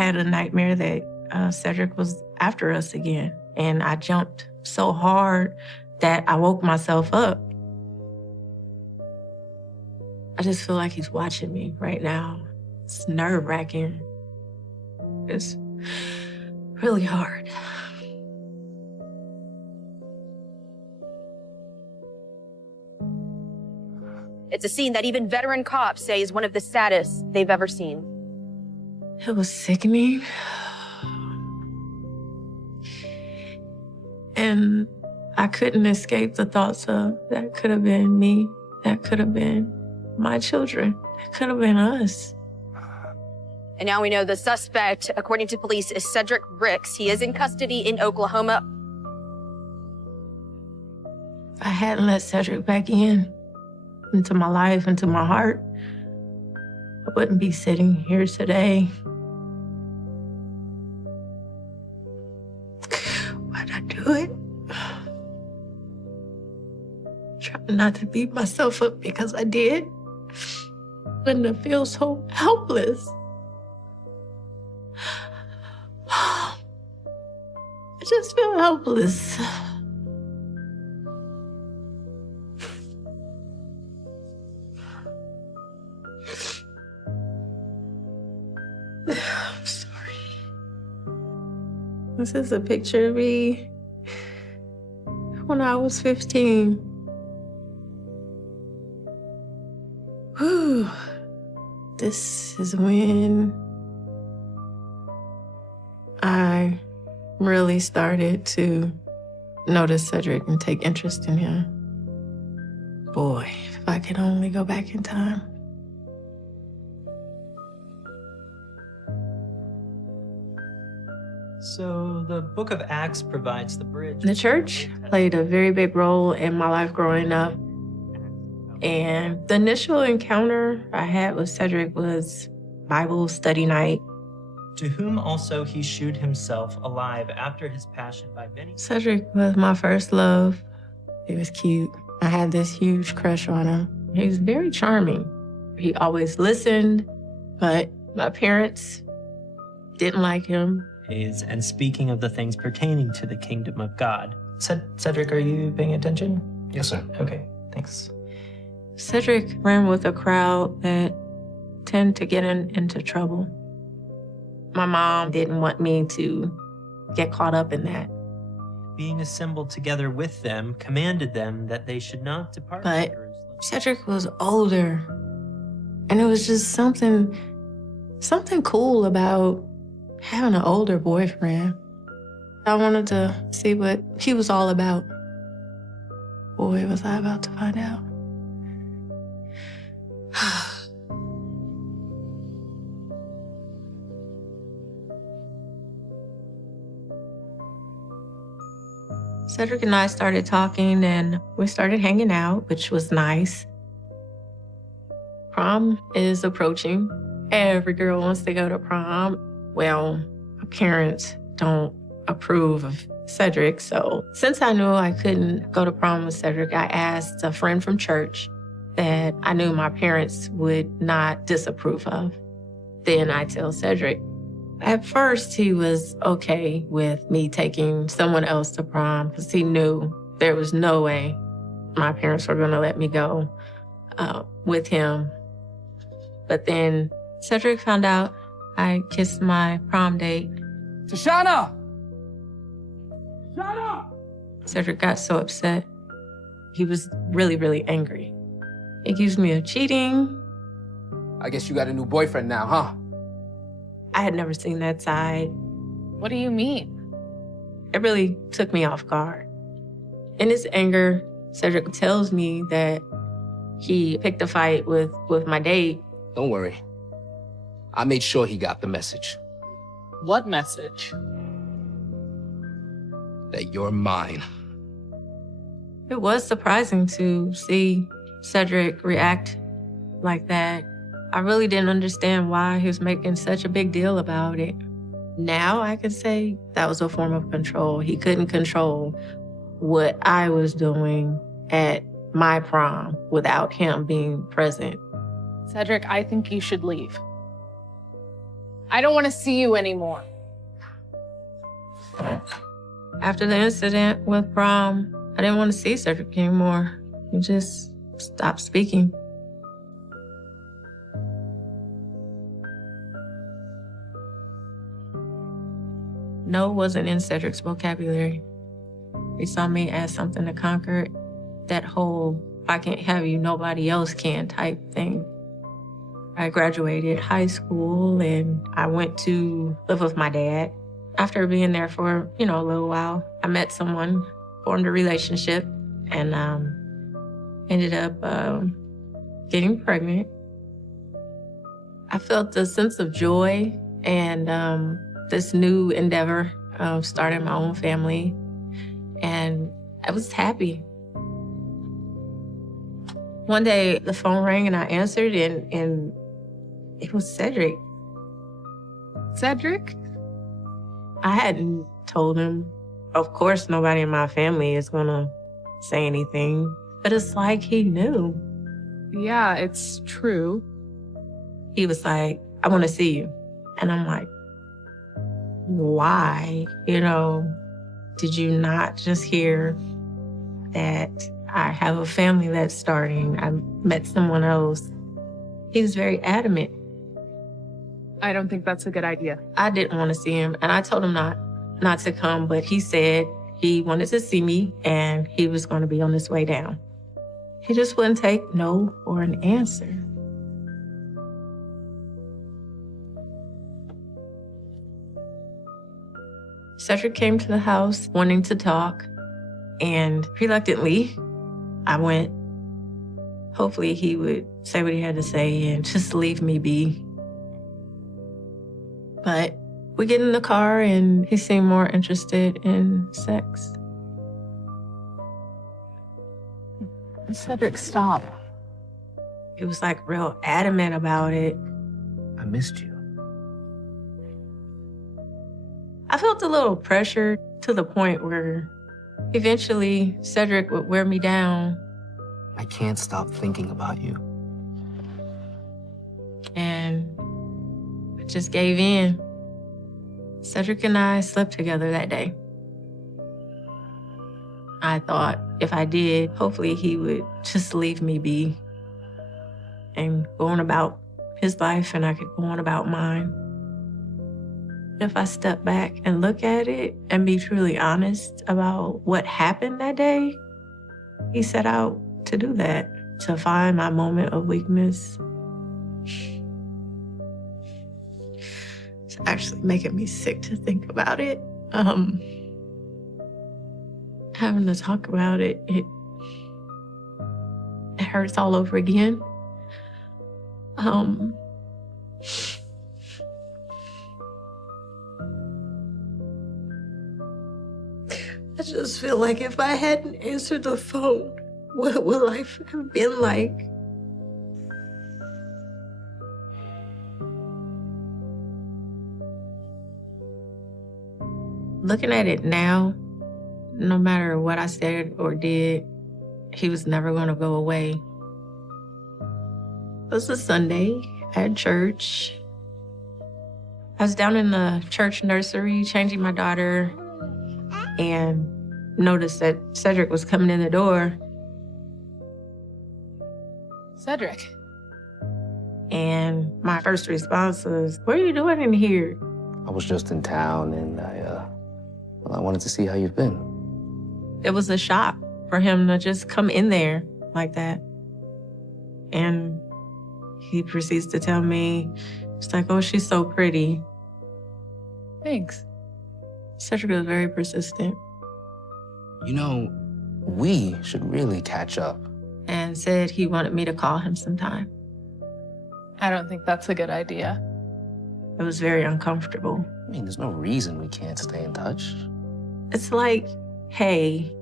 had a nightmare that Cedric was after us again. And I jumped so hard that I woke myself up. I just feel like he's watching me right now. It's nerve-wracking. It's really hard. It's a scene that even veteran cops say is one of the saddest they've ever seen. It was sickening. And I couldn't escape the thoughts of that could have been me, that could have been my children, that could have been us. And now we know the suspect, according to police, is Cedric Ricks. He is in custody in Oklahoma. If I hadn't let Cedric back into my life, into my heart, I wouldn't be sitting here today. Why'd I do it? Trying not to beat myself up because I did. And I feel so helpless. I just feel helpless. I'm sorry. This is a picture of me when I was 15. Whew. This is when I really started to notice Cedric and take interest in him. Boy, if I could only go back in time. So the book of Acts provides the bridge. The church played a very big role in my life growing up. And the initial encounter I had with Cedric was Bible study night. To whom also he shewed himself alive after his passion by many. Cedric was my first love. He was cute. I had this huge crush on him. He was very charming. He always listened, but my parents didn't like him. And speaking of the things pertaining to the kingdom of God. Cedric, are you paying attention? Yes, sir. Okay, thanks. Cedric ran with a crowd that tend to get into trouble. My mom didn't want me to get caught up in that. Being assembled together with them, commanded them that they should not depart from But Jerusalem. Cedric was older, and it was just something cool about having an older boyfriend. I wanted to see what he was all about. Boy, was I about to find out. Cedric and I started talking and we started hanging out, which was nice. Prom is approaching. Every girl wants to go to prom. Well, my parents don't approve of Cedric, so since I knew I couldn't go to prom with Cedric, I asked a friend from church that I knew my parents would not disapprove of. Then I tell Cedric. At first, he was okay with me taking someone else to prom because he knew there was no way my parents were going to let me go with him. But then Cedric found out I kissed my prom date. Tashana! Tashana! Cedric got so upset. He was really, really angry. He accused me of cheating. I guess you got a new boyfriend now, huh? I had never seen that side. What do you mean? It really took me off guard. In his anger, Cedric tells me that he picked a fight with my date. Don't worry. I made sure he got the message. What message? That you're mine. It was surprising to see Cedric react like that. I really didn't understand why he was making such a big deal about it. Now I can say that was a form of control. He couldn't control what I was doing at my prom without him being present. Cedric, I think you should leave. I don't want to see you anymore. After the incident with prom, I didn't want to see Cedric anymore. He just stopped speaking. No wasn't in Cedric's vocabulary. He saw me as something to conquer. That whole "I can't have you, nobody else can" type thing. I graduated high school and I went to live with my dad. After being there for, a little while, I met someone, formed a relationship, and ended up getting pregnant. I felt a sense of joy and this new endeavor of starting my own family, and I was happy. One day, the phone rang and I answered, and it was Cedric. Cedric? I hadn't told him. Of course, nobody in my family is gonna say anything, but it's like he knew. Yeah, it's true. He was like, "I want to see you," and I'm like, "Why? Did you not just hear that I have a family that's starting? I met someone else." He was very adamant. I don't think that's a good idea. I didn't want to see him, and I told him not to come, but he said he wanted to see me and he was going to be on his way down. He just wouldn't take no for an answer. Cedric came to the house wanting to talk, and reluctantly, I went. Hopefully he would say what he had to say and just leave me be. But we get in the car and he seemed more interested in sex. Cedric, stop. He was like real adamant about it. I missed you. I felt a little pressure to the point where eventually Cedric would wear me down. I can't stop thinking about you. And I just gave in. Cedric and I slept together that day. I thought if I did, hopefully he would just leave me be and go on about his life and I could go on about mine. If I step back and look at it and be truly honest about what happened that day, he set out to do that, to find my moment of weakness. It's actually making me sick to think about it. Having to talk about it, it hurts all over again. I just feel like if I hadn't answered the phone, what would life have been like? Looking at it now, no matter what I said or did, he was never going to go away. It was a Sunday at church. I was down in the church nursery changing my daughter and noticed that Cedric was coming in the door. Cedric. And my first response was, "What are you doing in here?" I was just in town and I wanted to see how you've been. It was a shock for him to just come in there like that. And he proceeds to tell me, it's like, "Oh, she's so pretty." Thanks. Cedric was very persistent We should really catch up. and said he wanted me to call him sometime. I don't think that's a good idea. It was very uncomfortable. I mean, there's no reason we can't stay in touch. It's like, hey,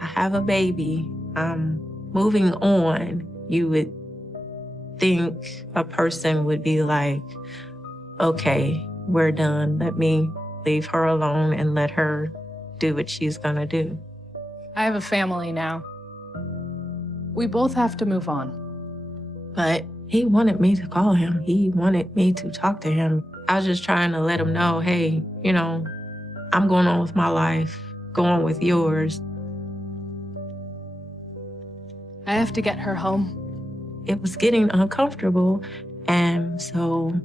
I have a baby. I'm moving on. You would think a person would be like, okay, we're done. Let me leave her alone and let her do what she's gonna do. I have a family now. We both have to move on. But he wanted me to call him. He wanted me to talk to him. I was just trying to let him know, hey, I'm going on with my life, go on with yours. I have to get her home. It was getting uncomfortable, and so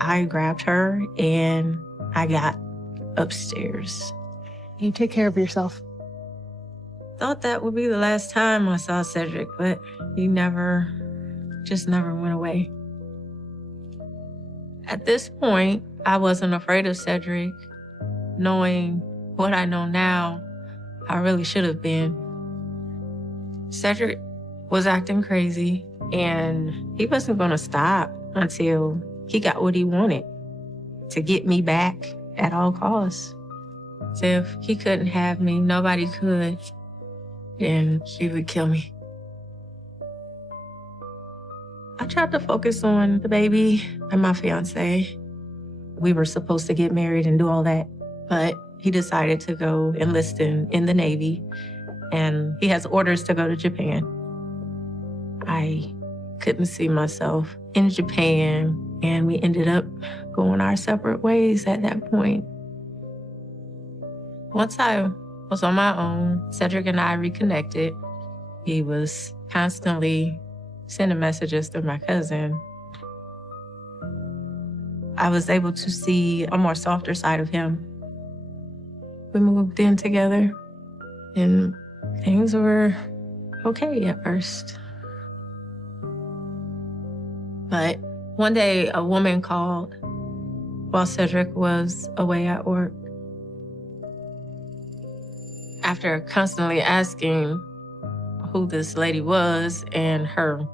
I grabbed her and I got upstairs. You take care of yourself. Thought that would be the last time I saw Cedric, but he just never went away. At this point, I wasn't afraid of Cedric. Knowing what I know now, I really should have been. Cedric was acting crazy, and he wasn't going to stop until he got what he wanted, to get me back at all costs. So if he couldn't have me, nobody could, then he would kill me. I tried to focus on the baby and my fiance. We were supposed to get married and do all that, but he decided to go enlist in the Navy, and he has orders to go to Japan. I couldn't see myself in Japan, and we ended up going our separate ways at that point. Once I was on my own, Cedric and I reconnected. He was constantly sending messages to my cousin. I was able to see a more softer side of him. We moved in together, and things were okay at first. But one day, a woman called while Cedric was away at work. After constantly asking who this lady was and her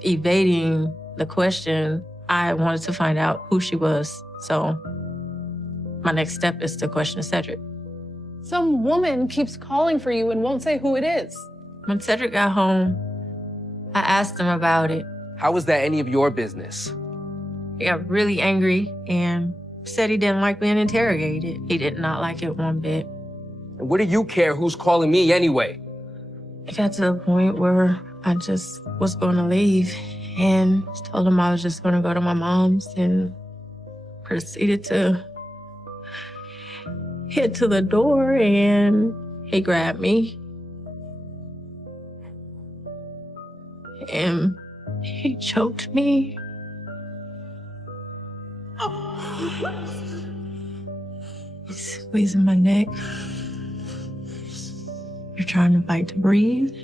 evading the question, I wanted to find out who she was. So my next step is to question Cedric. Some woman keeps calling for you and won't say who it is. When Cedric got home, I asked him about it. How was that any of your business? He got really angry and said he didn't like being interrogated. He did not like it one bit. And what do you care who's calling me anyway? It got to the point where I just was going to leave and told him I was just going to go to my mom's, and proceeded to head to the door, and he grabbed me and he choked me. He's squeezing my neck. You're trying to fight to breathe.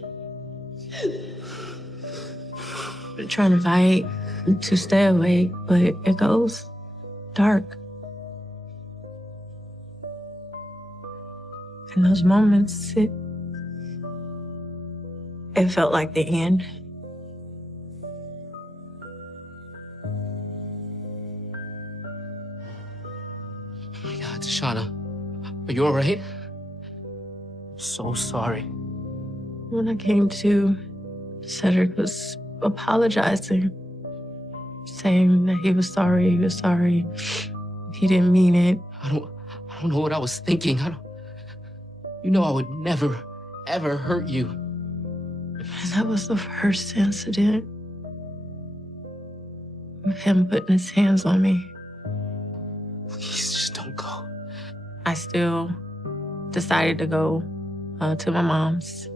You're trying to fight to stay awake, but it goes dark. In those moments, it felt like the end. Oh my God, Tashana, are you all right? So sorry. When I came to, Cedric was apologizing, saying that he was sorry, he didn't mean it. I don't know what I was thinking. You know I would never, ever hurt you. And that was the first incident of him putting his hands on me. Please, just don't go. I still decided to go to my mom's.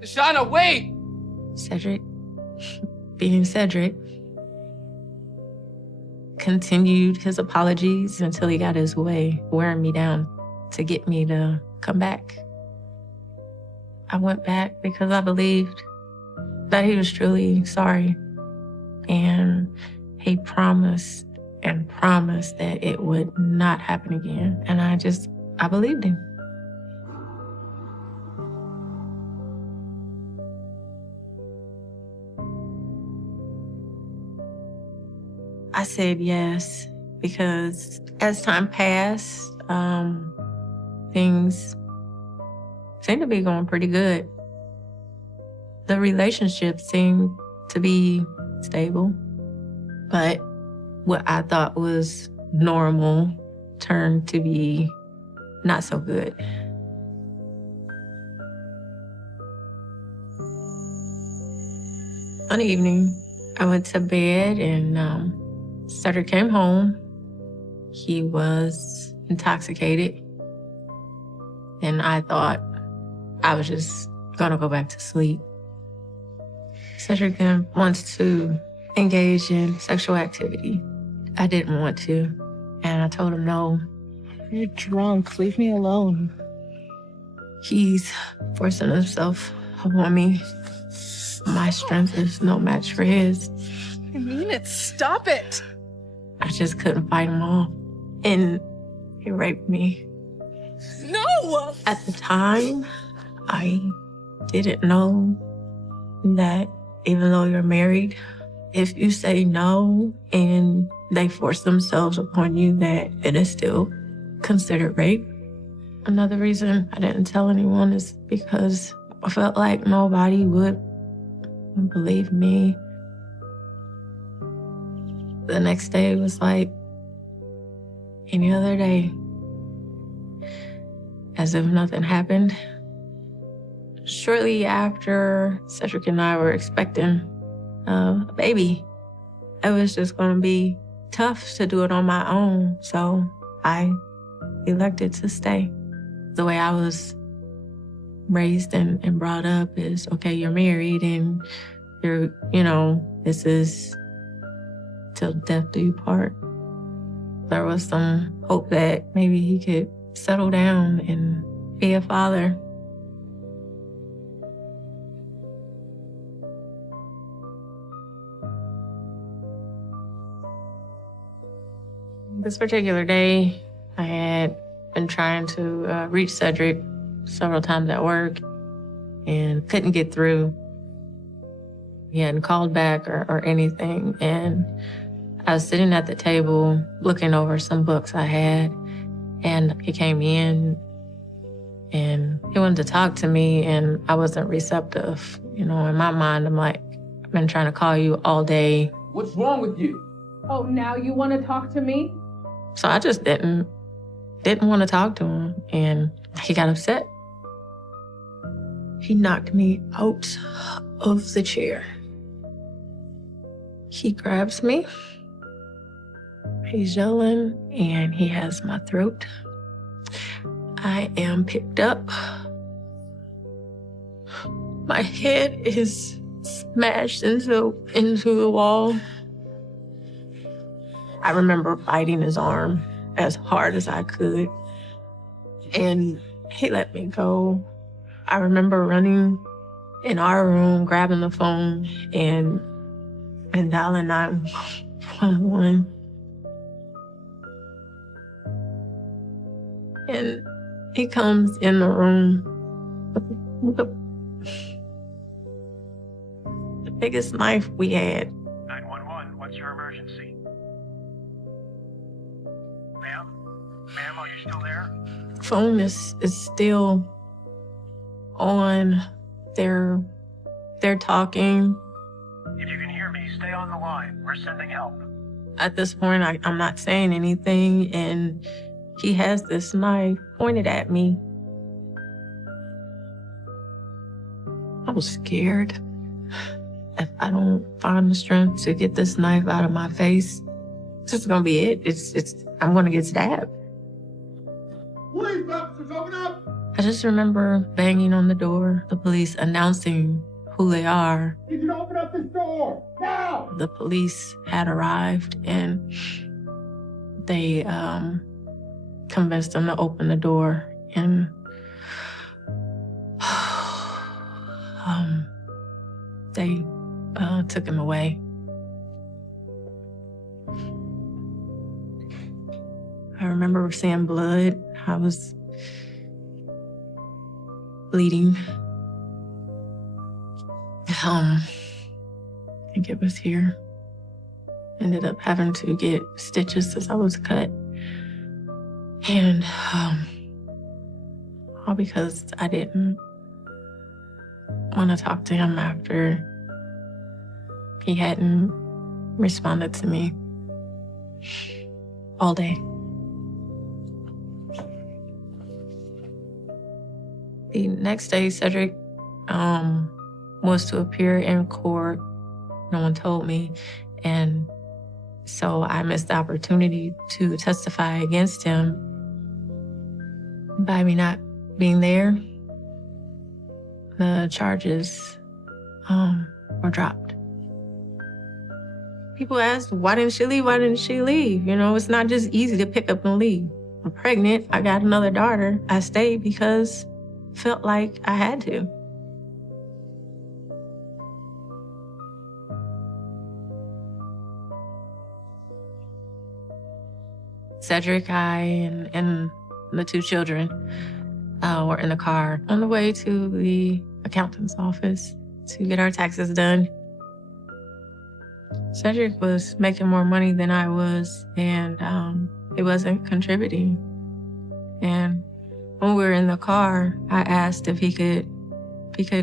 Tashana, wait! Cedric, being Cedric, continued his apologies until he got his way, wearing me down to get me to come back. I went back because I believed that he was truly sorry. And he promised and promised that it would not happen again. And I believed him. I said yes, because as time passed, things seemed to be going pretty good. The relationship seemed to be stable, but what I thought was normal turned to be not so good. One evening, I went to bed and Cedric came home he was intoxicated. And I thought I was just gonna go back to sleep. Cedric then wants to engage in sexual activity. I didn't want to, and I told him no. You're drunk. Leave me alone. He's forcing himself upon me. My strength is no match for his. I mean it. Stop it. I just couldn't fight him off. And he raped me. No! At the time, I didn't know that even though you're married, if you say no and they force themselves upon you, that it is still considered rape. Another reason I didn't tell anyone is because I felt like nobody would believe me. The next day was like any other day, as if nothing happened. Shortly after, Cedric and I were expecting a baby. It was just going to be tough to do it on my own, so I elected to stay. The way I was raised and brought up is, okay, you're married and this is till death do you part. There was some hope that maybe he could settle down and be a father. This particular day, I had been trying to reach Cedric several times at work and couldn't get through. He hadn't called back or anything. And I was sitting at the table looking over some books I had, and he came in and he wanted to talk to me, and I wasn't receptive. In my mind, I'm like, I've been trying to call you all day. What's wrong with you? Oh, now you want to talk to me? So I just didn't want to talk to him, and he got upset. He knocked me out of the chair. He grabs me. He's yelling, and he has my throat. I am picked up. My head is smashed into the wall. I remember biting his arm as hard as I could, and he let me go. I remember running in our room, grabbing the phone, and dialing 911. And he comes in the room with the biggest knife we had. 911, what's your emergency? Ma'am? Ma'am, are you still there? Phone is still on. They're talking. If you can hear me, stay on the line. We're sending help. At this point, I'm not saying anything, and he has this knife pointed at me. I was scared. If I don't find the strength to get this knife out of my face, this is gonna be it. I'm gonna get stabbed. Police officers, open up! I just remember banging on the door, the police announcing who they are. Need you to open up this door, now! The police had arrived, and they convinced them to open the door, and they took him away. I remember seeing blood. I was bleeding. I think it was here. Ended up having to get stitches as I was cut. And all because I didn't want to talk to him after he hadn't responded to me all day. The next day, Cedric was to appear in court. No one told me. And So I missed the opportunity to testify against him. By me not being there, the charges were dropped. People ask, why didn't she leave? Why didn't she leave? You know, it's not just easy to pick up and leave. I'm pregnant. I got another daughter. I stayed because I felt like I had to. Cedric, I, and the two children were in the car on the way to the accountant's office to get our taxes done. Cedric was making more money than I was, and he wasn't contributing. And when we were in the car, I asked if he could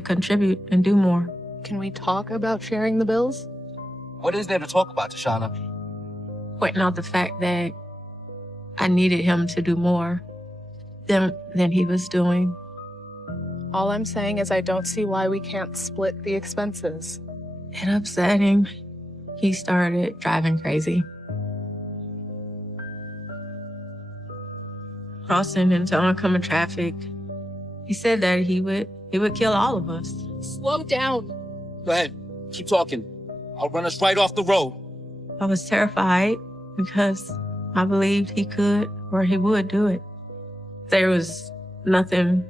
contribute and do more. Can we talk about sharing the bills? What is there to talk about, Tashana? Pointing out the fact that I needed him to do more than he was doing. All I'm saying is I don't see why we can't split the expenses. It upset him. He started driving crazy. Crossing into oncoming traffic. He said that he would kill all of us. Slow down. Go ahead. Keep talking. I'll run us right off the road. I was terrified because I believed he could or he would do it. There was nothing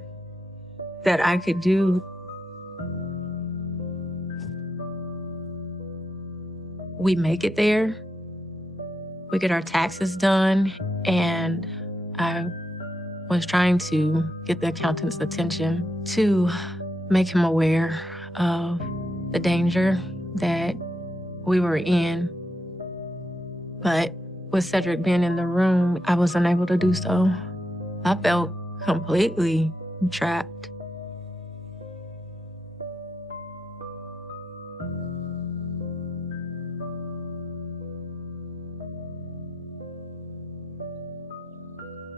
that I could do. We make it there. We get our taxes done, and I was trying to get the accountant's attention to make him aware of the danger that we were in. But with Cedric being in the room, I was unable to do so. I felt completely trapped.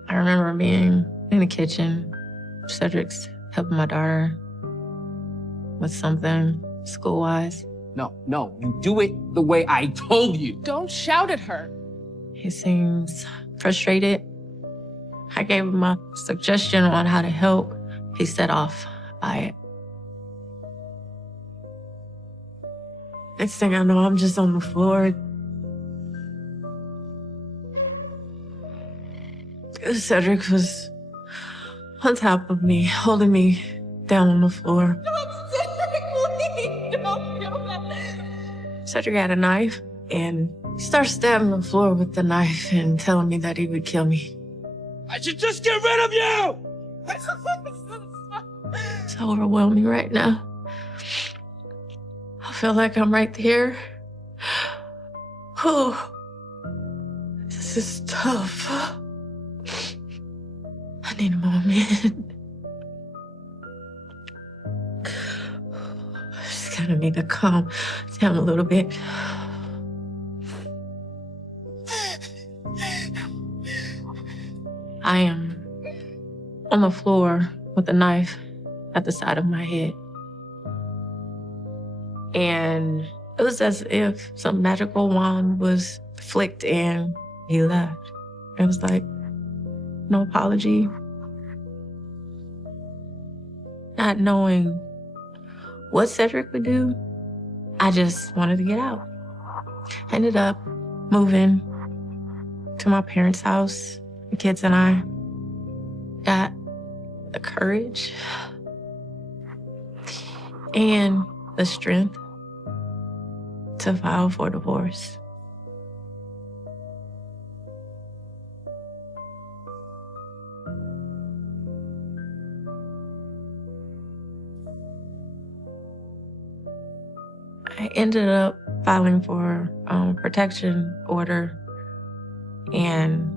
I remember being in the kitchen. Cedric's helping my daughter with something school-wise. No, you do it the way I told you. Don't shout at her. He seems frustrated. I gave him a suggestion on how to help. He set off by it. Next thing I know, I'm just on the floor. Cedric was on top of me, holding me down on the floor. Cedric had a knife, and he started stabbing the floor with the knife and telling me that he would kill me. I should just get rid of you! It's overwhelming right now. I feel like I'm right there. Oh, this is tough. I need a moment. I just kind of need to calm down a little bit. I am on the floor with a knife at the side of my head. And it was as if some magical wand was flicked and he left. It was like, no apology. Not knowing what Cedric would do, I just wanted to get out. Ended up moving to my parents' house. The kids and I got the courage and the strength to file for divorce. I ended up filing for protection order, and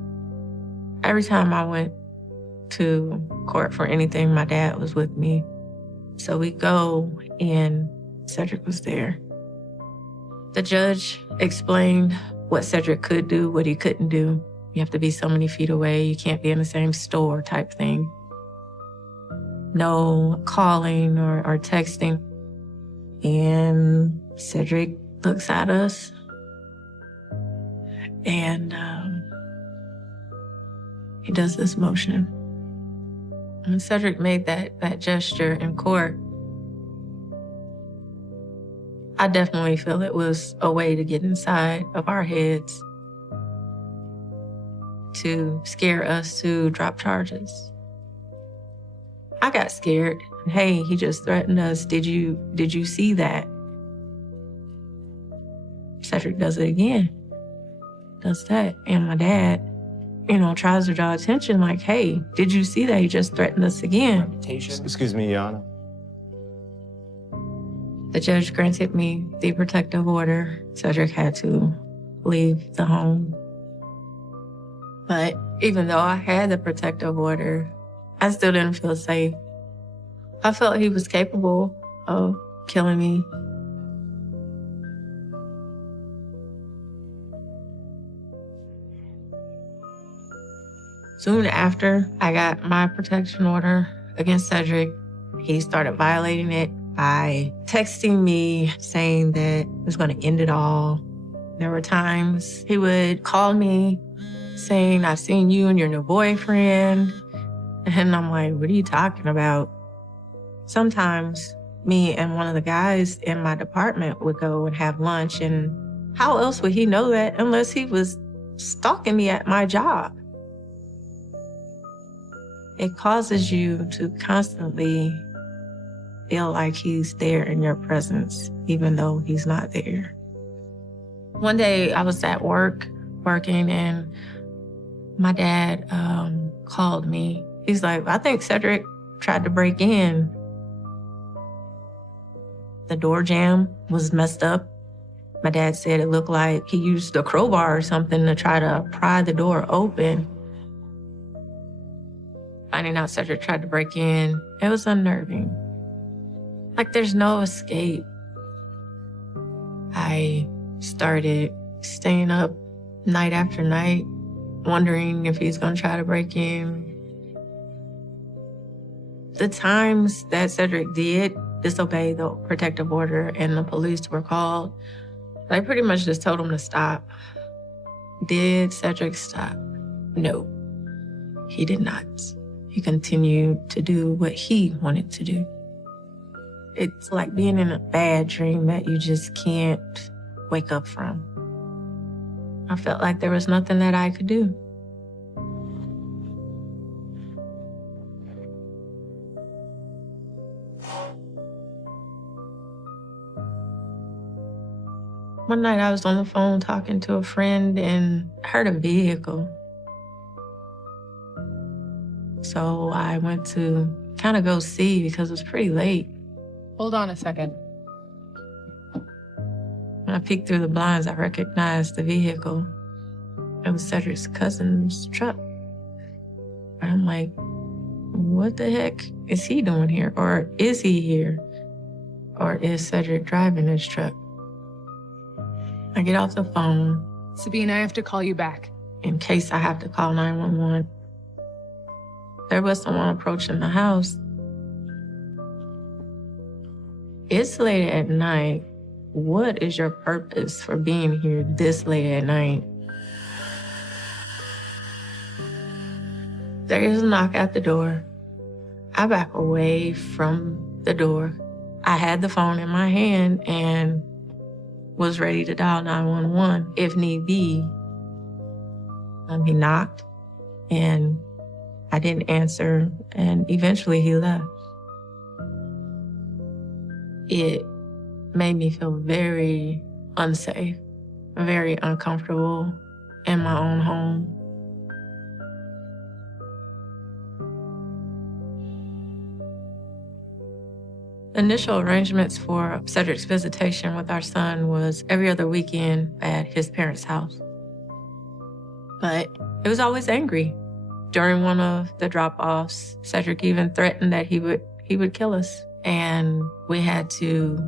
every time I went to court for anything, my dad was with me. So we go, and Cedric was there. The judge explained what Cedric could do, what he couldn't do. You have to be so many feet away. You can't be in the same store type thing. No calling or texting. And Cedric looks at us And he does this motion. When Cedric made that gesture in court, I definitely feel it was a way to get inside of our heads to scare us to drop charges. I got scared. Hey, he just threatened us. Did you see that? Cedric does it again. Does that. And my dad, tries to draw attention like, hey, did you see that? He just threatened us again. Excuse me, Your Honor. The judge granted me the protective order. Cedric had to leave the home. But even though I had the protective order, I still didn't feel safe. I felt he was capable of killing me. Soon after I got my protection order against Cedric, he started violating it by texting me saying that he was going to end it all. There were times he would call me saying, I've seen you and your new boyfriend. And I'm like, what are you talking about? Sometimes me and one of the guys in my department would go and have lunch, and how else would he know that unless he was stalking me at my job? It causes you to constantly feel like he's there in your presence, even though he's not there. One day I was at working, and my dad called me. He's like, I think Cedric tried to break in. The door jamb was messed up. My dad said it looked like he used a crowbar or something to try to pry the door open. Finding out Cedric tried to break in, it was unnerving. Like there's no escape. I started staying up night after night, wondering if he's gonna try to break in. The times that Cedric did disobey the protective order and the police were called, they pretty much just told him to stop. Did Cedric stop? No, he did not. He continued to do what he wanted to do. It's like being in a bad dream that you just can't wake up from. I felt like there was nothing that I could do. One night I was on the phone talking to a friend and heard a vehicle. So I went to kind of go see because it was pretty late. Hold on a second. When I peeked through the blinds, I recognized the vehicle. It was Cedric's cousin's truck. And I'm like, what the heck is he doing here? Or is he here? Or is Cedric driving this truck? I get off the phone. Sabine, I have to call you back. In case I have to call 911. There was someone approaching the house. It's late at night. What is your purpose for being here this late at night? There is a knock at the door. I back away from the door. I had the phone in my hand and was ready to dial 911 if need be. He knocked and I didn't answer, and eventually he left. It made me feel very unsafe, very uncomfortable in my own home. Initial arrangements for Cedric's visitation with our son was every other weekend at his parents' house. But it was always angry. During one of the drop-offs, Cedric even threatened that he would kill us. And we had to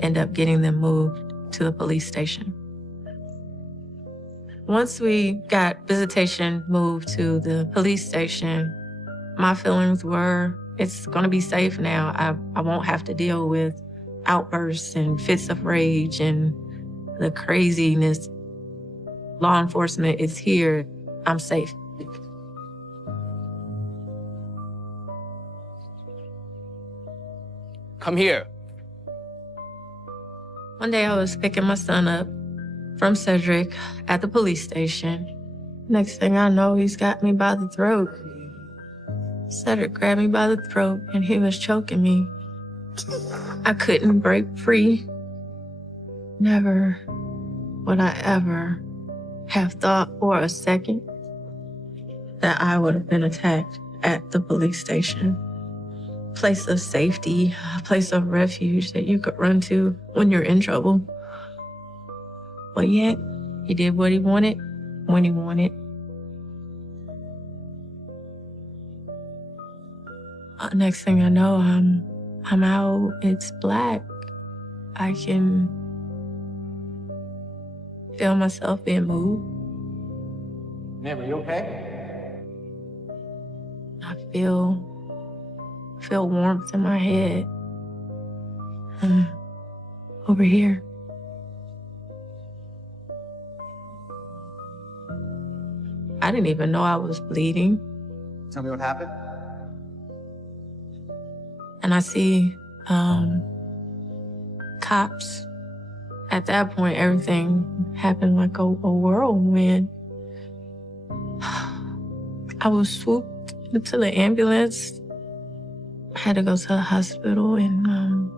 end up getting them moved to the police station. Once we got visitation moved to the police station, my feelings were, it's gonna be safe now. I won't have to deal with outbursts and fits of rage and the craziness. law enforcement is here, I'm safe. Come here. One day I was picking my son up from Cedric at the police station. Next thing I know, he's got me by the throat. Cedric grabbed me by the throat and he was choking me. I couldn't break free. Never would I ever have thought for a second that I would have been attacked at the police station. Place of safety, a place of refuge that you could run to when you're in trouble. But yet, he did what he wanted, when he wanted. Next thing I know, I'm out. It's black. I can feel myself being moved. Ma'am, are you okay? I feel warmth in my head. Over here. I didn't even know I was bleeding. Tell me what happened. And I see cops. At that point, everything happened like a whirlwind. I was swooped into the ambulance. I had to go to the hospital and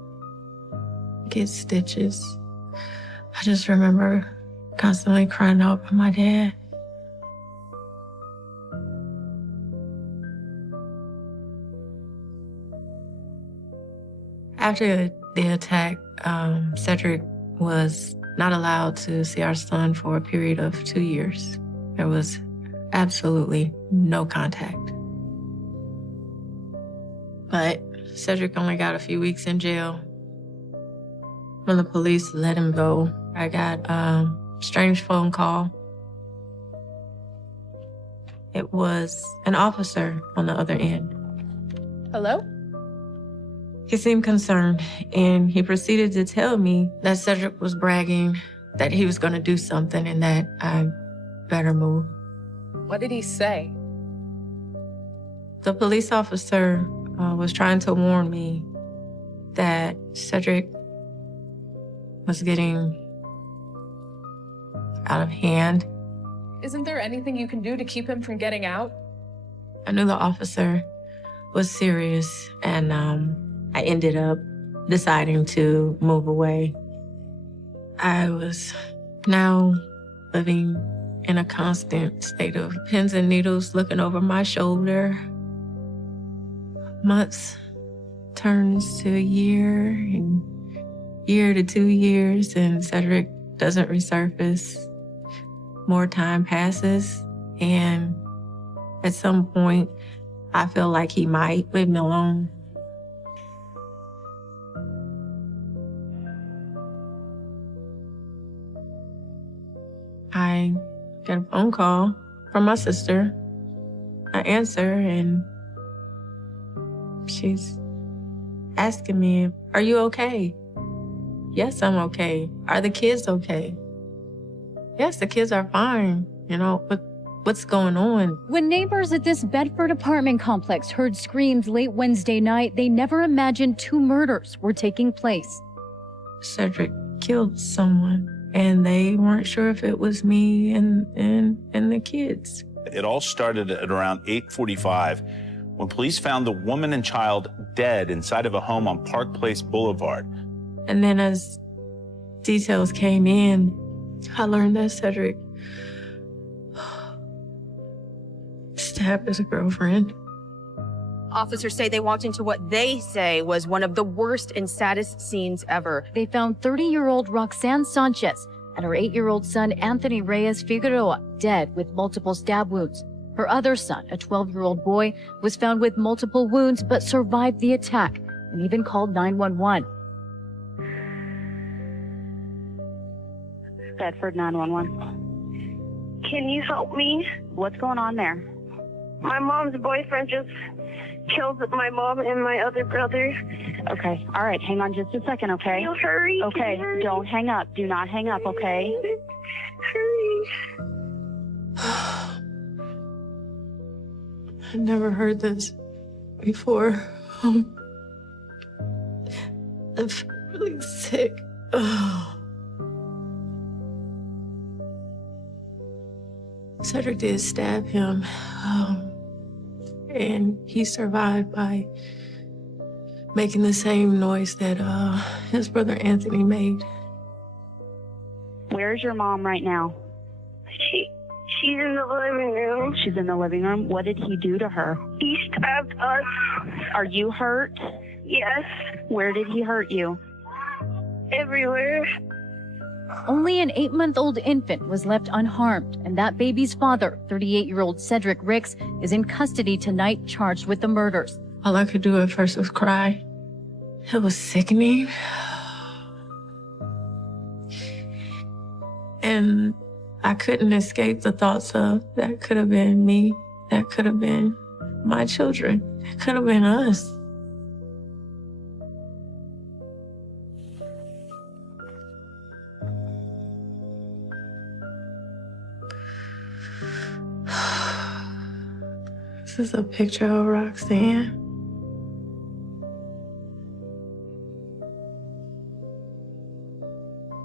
get stitches. I just remember constantly crying out for my dad. After the attack, Cedric was not allowed to see our son for a period of 2 years. There was absolutely no contact. But Cedric only got a few weeks in jail. When the police let him go, I got a strange phone call. It was an officer on the other end. Hello? He seemed concerned, and he proceeded to tell me that Cedric was bragging that he was going to do something and that I better move. What did he say? The police officer was trying to warn me that Cedric was getting out of hand. Isn't there anything you can do to keep him from getting out? I knew the officer was serious, and I ended up deciding to move away. I was now living in a constant state of pins and needles looking over my shoulder. Months turns to a year, and year to 2 years, and Cedric doesn't resurface. More time passes, and at some point, I feel like he might leave me alone. I get a phone call from my sister. I answer, and she's asking me, "Are you okay?" Yes, I'm okay. Are the kids okay? Yes, the kids are fine. You know, but what's going on? When neighbors at this Bedford apartment complex heard screams late Wednesday night, they never imagined 2 murders were taking place. Cedric killed someone, and they weren't sure if it was me and the kids. It all started at around 8:45 when police found the woman and child dead inside of a home on Park Place Boulevard. And then as details came in, I learned that Cedric stabbed his girlfriend. Officers say they walked into what they say was one of the worst and saddest scenes ever. They found 30-year-old Roxanne Sanchez and her 8-year-old son, Anthony Reyes Figueroa, dead with multiple stab wounds. Her other son, a 12-year-old boy, was found with multiple wounds but survived the attack and even called 911. Bedford 911. Can you help me? What's going on there? My mom's boyfriend just killed my mom and my other brother. Okay. All right. Hang on just a second, okay? Can you hurry? Okay. Can you hurry? Don't hang up. Do not hang up, okay? Hurry. I never heard this before. I'm really sick. Cedric did stab him, and he survived by making the same noise that his brother Anthony made. Where's your mom right now? She's in the living room. She's in the living room. What did he do to her? He stabbed us. Are you hurt? Yes, Where did he hurt you? everywhere. Only an 8-month-old infant was left unharmed, and that baby's father, 38-year-old Cedric Ricks, is in custody tonight, charged with the murders. All I could do at first was cry. It was sickening. And I couldn't escape the thoughts of that could have been me, that could have been my children, it could have been us. This is a picture of Roxanne.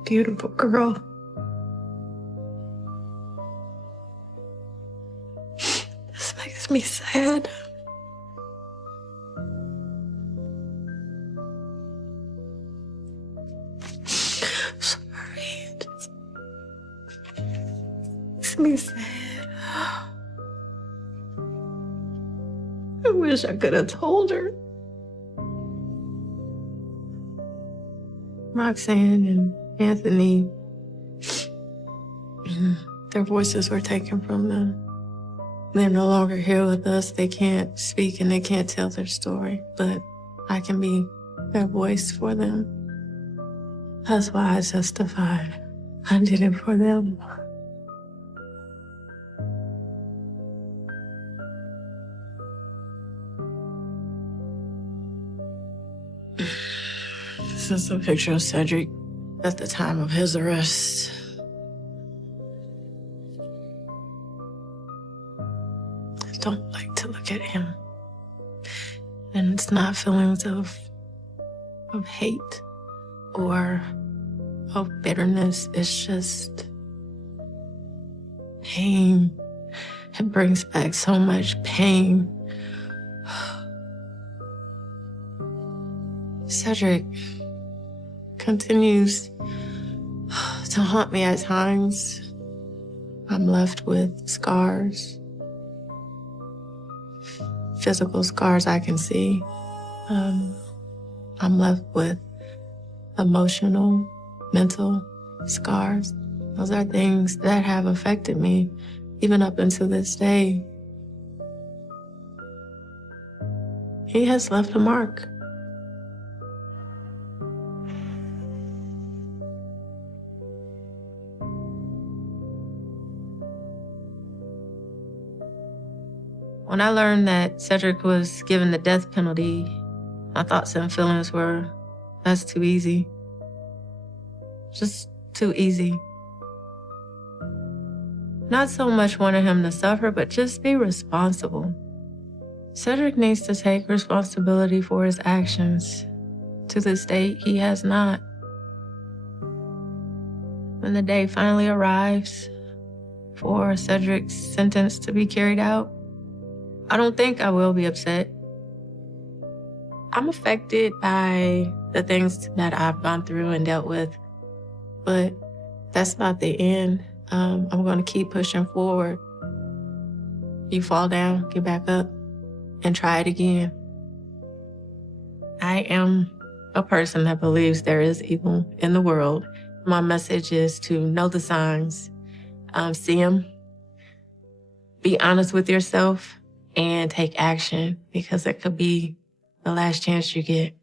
Beautiful girl. This makes me sad. Sorry. It just makes me sad. I wish I could have told her. Roxanne and Anthony, their voices were taken from them. They're no longer here with us. They can't speak and they can't tell their story, but I can be their voice for them. That's why I testified. I did it for them. This is a picture of Cedric at the time of his arrest. I don't like to look at him. And it's not feelings of hate or of bitterness. It's just pain. It brings back so much pain. Cedric continues to haunt me at times. I'm left with scars, physical scars I can see. I'm left with emotional, mental scars. Those are things that have affected me even up until this day. He has left a mark. When I learned that Cedric was given the death penalty, my thoughts and feelings were, that's too easy. Just too easy. Not so much wanting him to suffer, but just be responsible. Cedric needs to take responsibility for his actions. To this date, he has not. When the day finally arrives for Cedric's sentence to be carried out, I don't think I will be upset. I'm affected by the things that I've gone through and dealt with, but that's not the end. I'm going to keep pushing forward. You fall down, get back up, and try it again. I am a person that believes there is evil in the world. My message is to know the signs, see them, be honest with yourself, and take action, because it could be the last chance you get.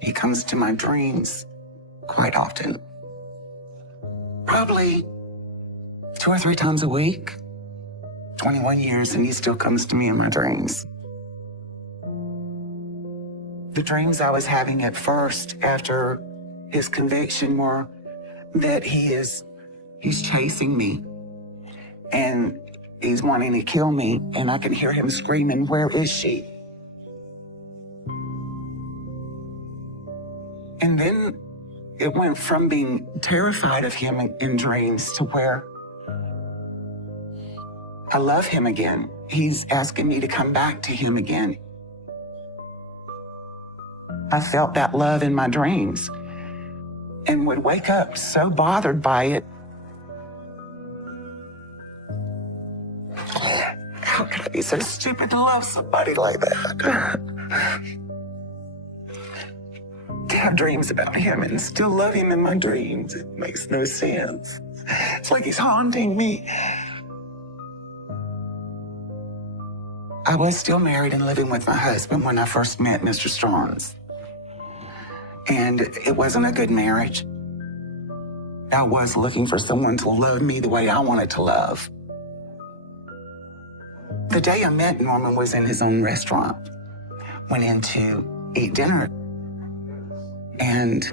He comes to my dreams quite often. Probably 2 or 3 times a week. 21 years and he still comes to me in my dreams. The dreams I was having at first after his conviction were that he's chasing me and he's wanting to kill me, and I can hear him screaming, "Where is she?" And then it went from being terrified of him in dreams to where I love him again. He's asking me to come back to him again. I felt that love in my dreams and would wake up so bothered by it. How could I be so stupid to love somebody like that? To have dreams about him and still love him in my dreams, it makes no sense. It's like he's haunting me. I was still married and living with my husband when I first met Mr. Straughns. And it wasn't a good marriage. I was looking for someone to love me the way I wanted to love. The day I met Norman was in his own restaurant. Went in to eat dinner. And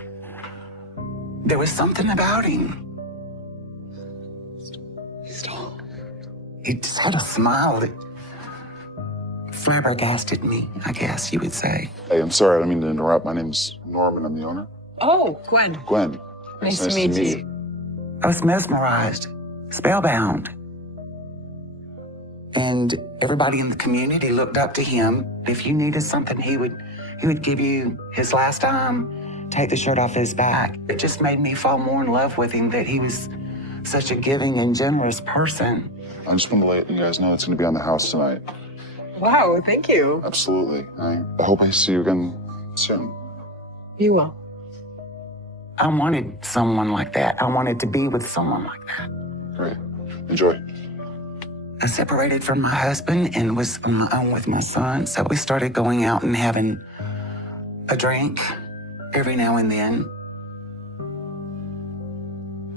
there was something about him. He just had a smile that flabbergasted me, I guess you would say. Hey, I'm sorry, I don't mean to interrupt. My name's Norman, I'm the owner. Oh, Gwen. Gwen. Nice to meet you. I was mesmerized, spellbound. And everybody in the community looked up to him. If you needed something, he would give you his last dime, take the shirt off his back. It just made me fall more in love with him, that he was such a giving and generous person. I just want to let you guys know it's going to be on the house tonight. Wow, thank you. Absolutely. I hope I see you again soon. You will. I wanted someone like that. I wanted to be with someone like that. Great. Enjoy. I separated from my husband and was on my own with my son, so we started going out and having a drink every now and then.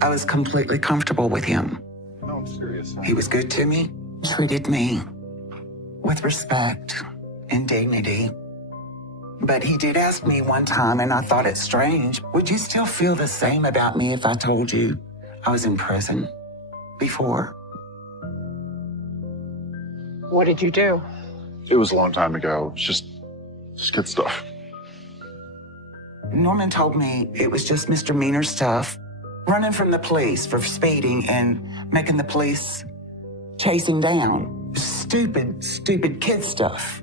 I was completely comfortable with him. No, I'm serious. He was good to me, treated me with respect and dignity. But he did ask me one time, and I thought it strange, would you still feel the same about me if I told you I was in prison before? What did you do? It was a long time ago. It's just good stuff. Norman told me it was just misdemeanor stuff, running from the police for speeding and making the police chase him down. Stupid kid stuff.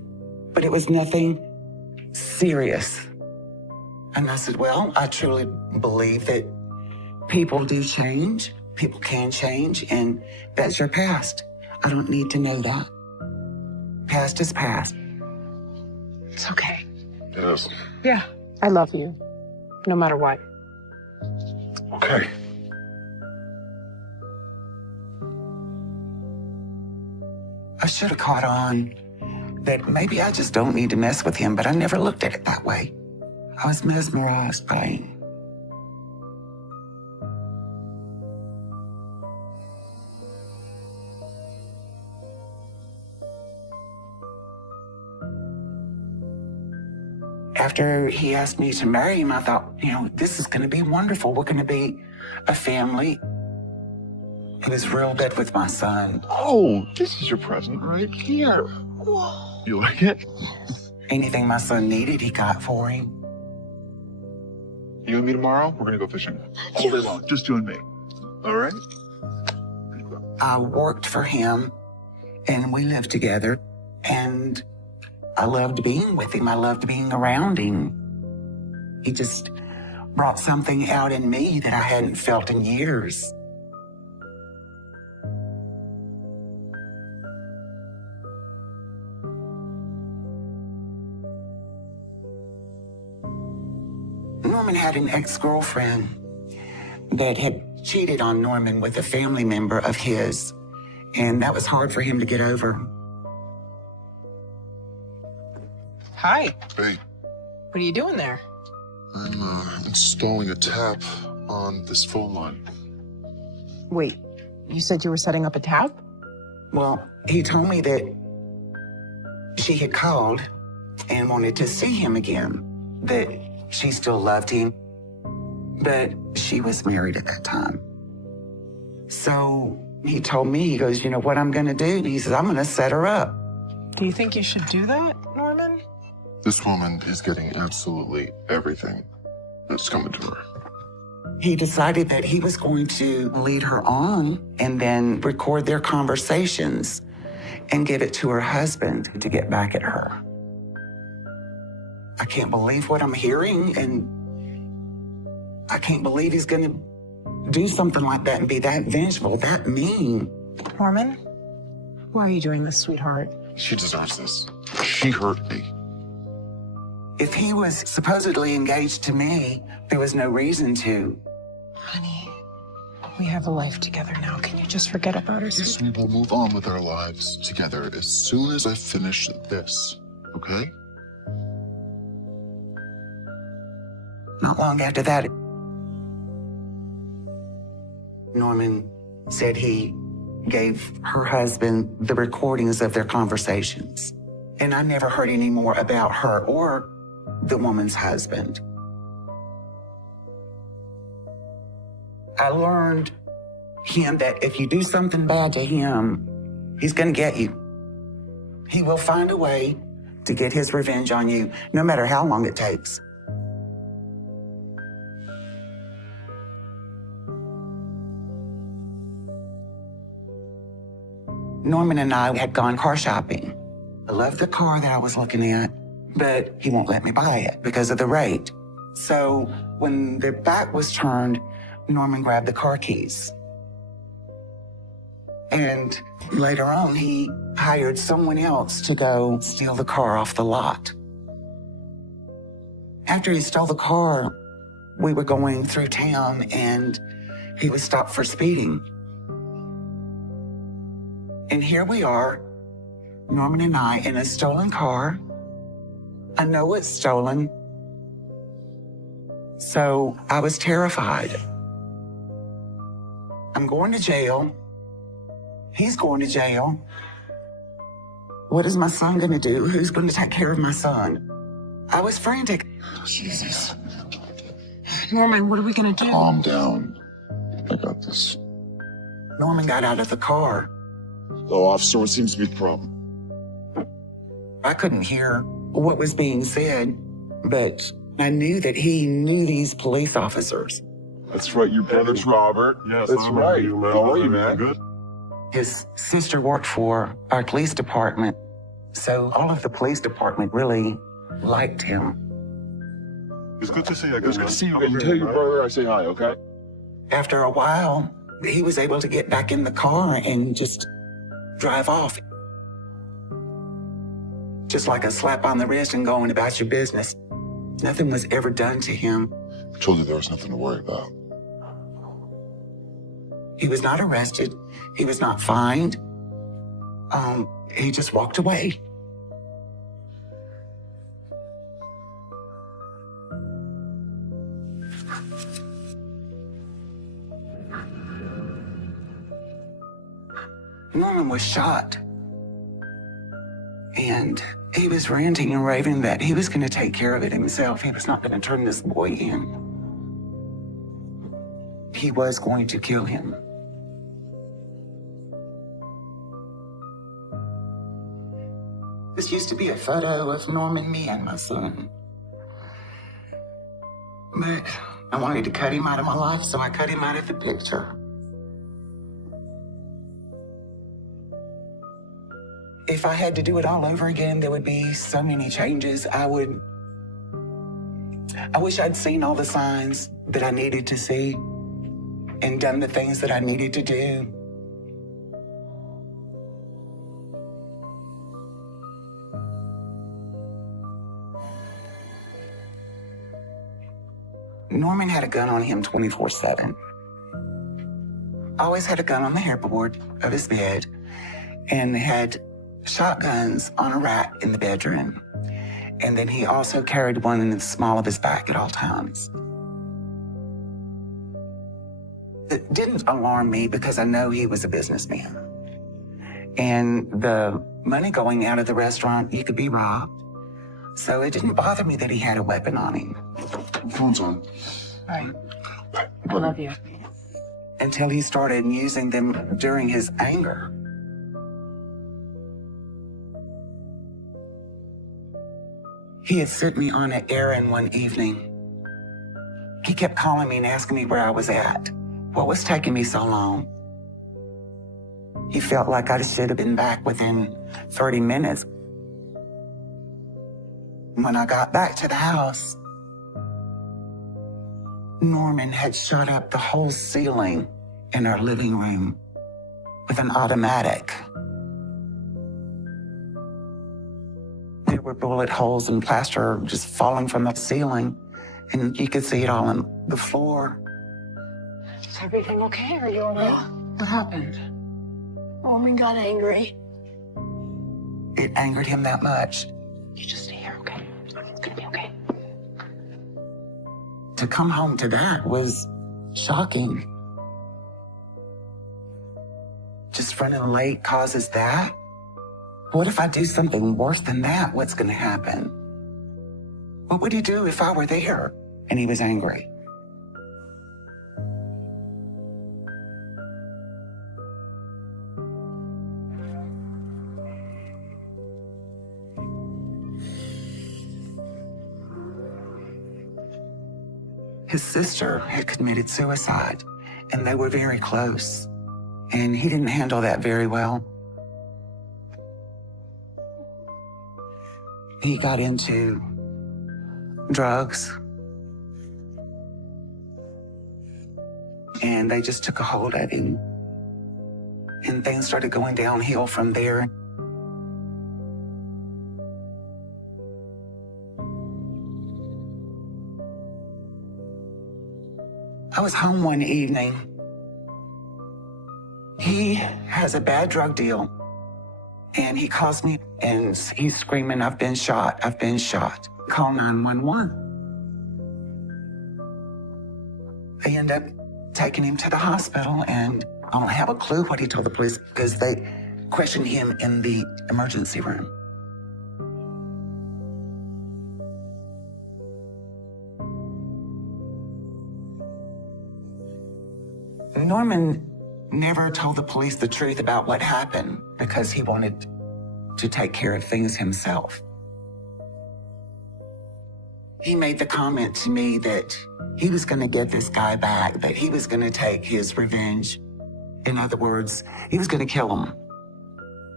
But it was nothing serious. And I said, well, I truly believe that people do change, people can change, and that's your past. I don't need to know that. Past is past. It's okay. It is. Yeah, I love you, no matter what. Okay. I should have caught on that maybe I just don't need to mess with him, but I never looked at it that way. I was mesmerized by him. After he asked me to marry him, I thought, this is going to be wonderful. We're going to be a family. He was real good with my son. Oh, this is your present right here. Whoa. You like it? Anything my son needed, he got for him. You and me tomorrow, we're going to go fishing. All day long, just you and me. All right? I worked for him, and we lived together, and I loved being with him. I loved being around him. He just brought something out in me that I hadn't felt in years. Norman had an ex-girlfriend that had cheated on Norman with a family member of his, and that was hard for him to get over. Hi. Hey, What are you doing there? I'm installing a tap on this phone line. Wait, you said you were setting up a tap? Well, he told me that she had called and wanted to see him again. that she still loved him, but she was married at that time. So he told me, he goes, you know what I'm going to do? He says, I'm going to set her up. Do you think you should do that, Norman? This woman is getting absolutely everything that's coming to her. He decided that he was going to lead her on and then record their conversations and give it to her husband to get back at her. I can't believe what I'm hearing, and I can't believe he's going to do something like that and be that vengeful, that mean. Norman, why are you doing this, sweetheart? She deserves this. She hurt me. If he was supposedly engaged to me, there was no reason to. Honey, we have a life together now. Can you just forget about her? Yes, we will move on with our lives together as soon as I finish this, okay? Not long after that, Norman said he gave her husband the recordings of their conversations. And I never heard any more about her or the woman's husband. I learned him that if you do something bad to him, he's going to get you. He will find a way to get his revenge on you, no matter how long it takes. Norman and I had gone car shopping. I loved the car that I was looking at, but he won't let me buy it because of the rate. So when their back was turned, Norman grabbed the car keys. And later on, he hired someone else to go steal the car off the lot. After he stole the car, we were going through town and he was stopped for speeding. And here we are, Norman and I, in a stolen car. I know it's stolen. So I was terrified. I'm going to jail. He's going to jail. What is my son going to do? Who's going to take care of my son? I was frantic. Jesus. Norman, what are we going to do? Calm down. I got this. Norman got out of the car. Oh, officer, what seems to be the problem? I couldn't hear what was being said, but I knew that he knew these police officers. That's right, your brother's Robert. Yes, that's right. How are you, man? Good. His sister worked for our police department, so all of the police department really liked him. It's good to see you. It's good to see you. And tell your brother I say hi, okay? After a while, he was able to get back in the car and just drive off. Just like a slap on the wrist and going about your business. Nothing was ever done to him. I told you there was nothing to worry about. He was not arrested. He was not fined. He just walked away. Norman was shot. And he was ranting and raving that he was going to take care of it himself. He was not going to turn this boy in. He was going to kill him. This used to be a photo of Norman, me, and my son. But I wanted to cut him out of my life, so I cut him out of the picture. If I had to do it all over again, there would be so many changes. I wish I'd seen all the signs that I needed to see and done the things that I needed to do. Norman had a gun on him 24/7. Always had a gun on the headboard of his bed and had shotguns on a rack in the bedroom. And then he also carried one in the small of his back at all times. It didn't alarm me because I know he was a businessman. And the money going out of the restaurant, you could be robbed. So it didn't bother me that he had a weapon on him. Phone's on. Right. I love you. Until he started using them during his anger. He had sent me on an errand one evening. He kept calling me and asking me where I was at. What was taking me so long? He felt like I should have been back within 30 minutes. When I got back to the house, Norman had shot up the whole ceiling in our living room with an automatic. There were bullet holes and plaster just falling from the ceiling, and you could see it all on the floor. Is everything okay? Are you all right? What happened? Norman got angry. It angered him that much. You just stay here, okay? It's gonna be okay. To come home to that was shocking. Just running late causes that? What if I do something worse than that? What's gonna happen? What would he do if I were there and he was angry? His sister had committed suicide, and they were very close. And he didn't handle that very well. He got into drugs, and they just took a hold of him. And things started going downhill from there. I was home one evening. He has a bad drug deal. And he calls me and he's screaming, "I've been shot, I've been shot." Call 911. They end up taking him to the hospital, and I don't have a clue what he told the police because they questioned him in the emergency room. Norman never told the police the truth about what happened because he wanted to take care of things himself. He made the comment to me that he was going to get this guy back, that he was going to take his revenge. In other words, he was going to kill him.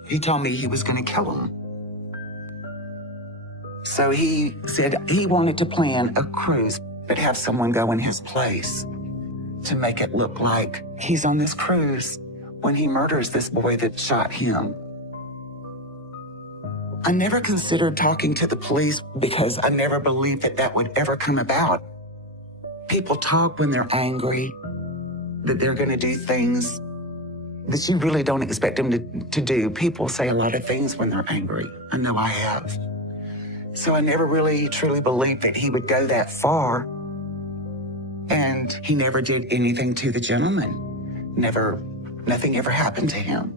He told me he was going to kill him. So he said he wanted to plan a cruise, but have someone go in his place to make it look like he's on this cruise when he murders this boy that shot him. I never considered talking to the police because I never believed that that would ever come about. People talk when they're angry, that they're going to do things that you really don't expect them to do. People say a lot of things when they're angry. I know I have. So I never really truly believed that he would go that far. And he never did anything to the gentleman. Nothing ever happened to him.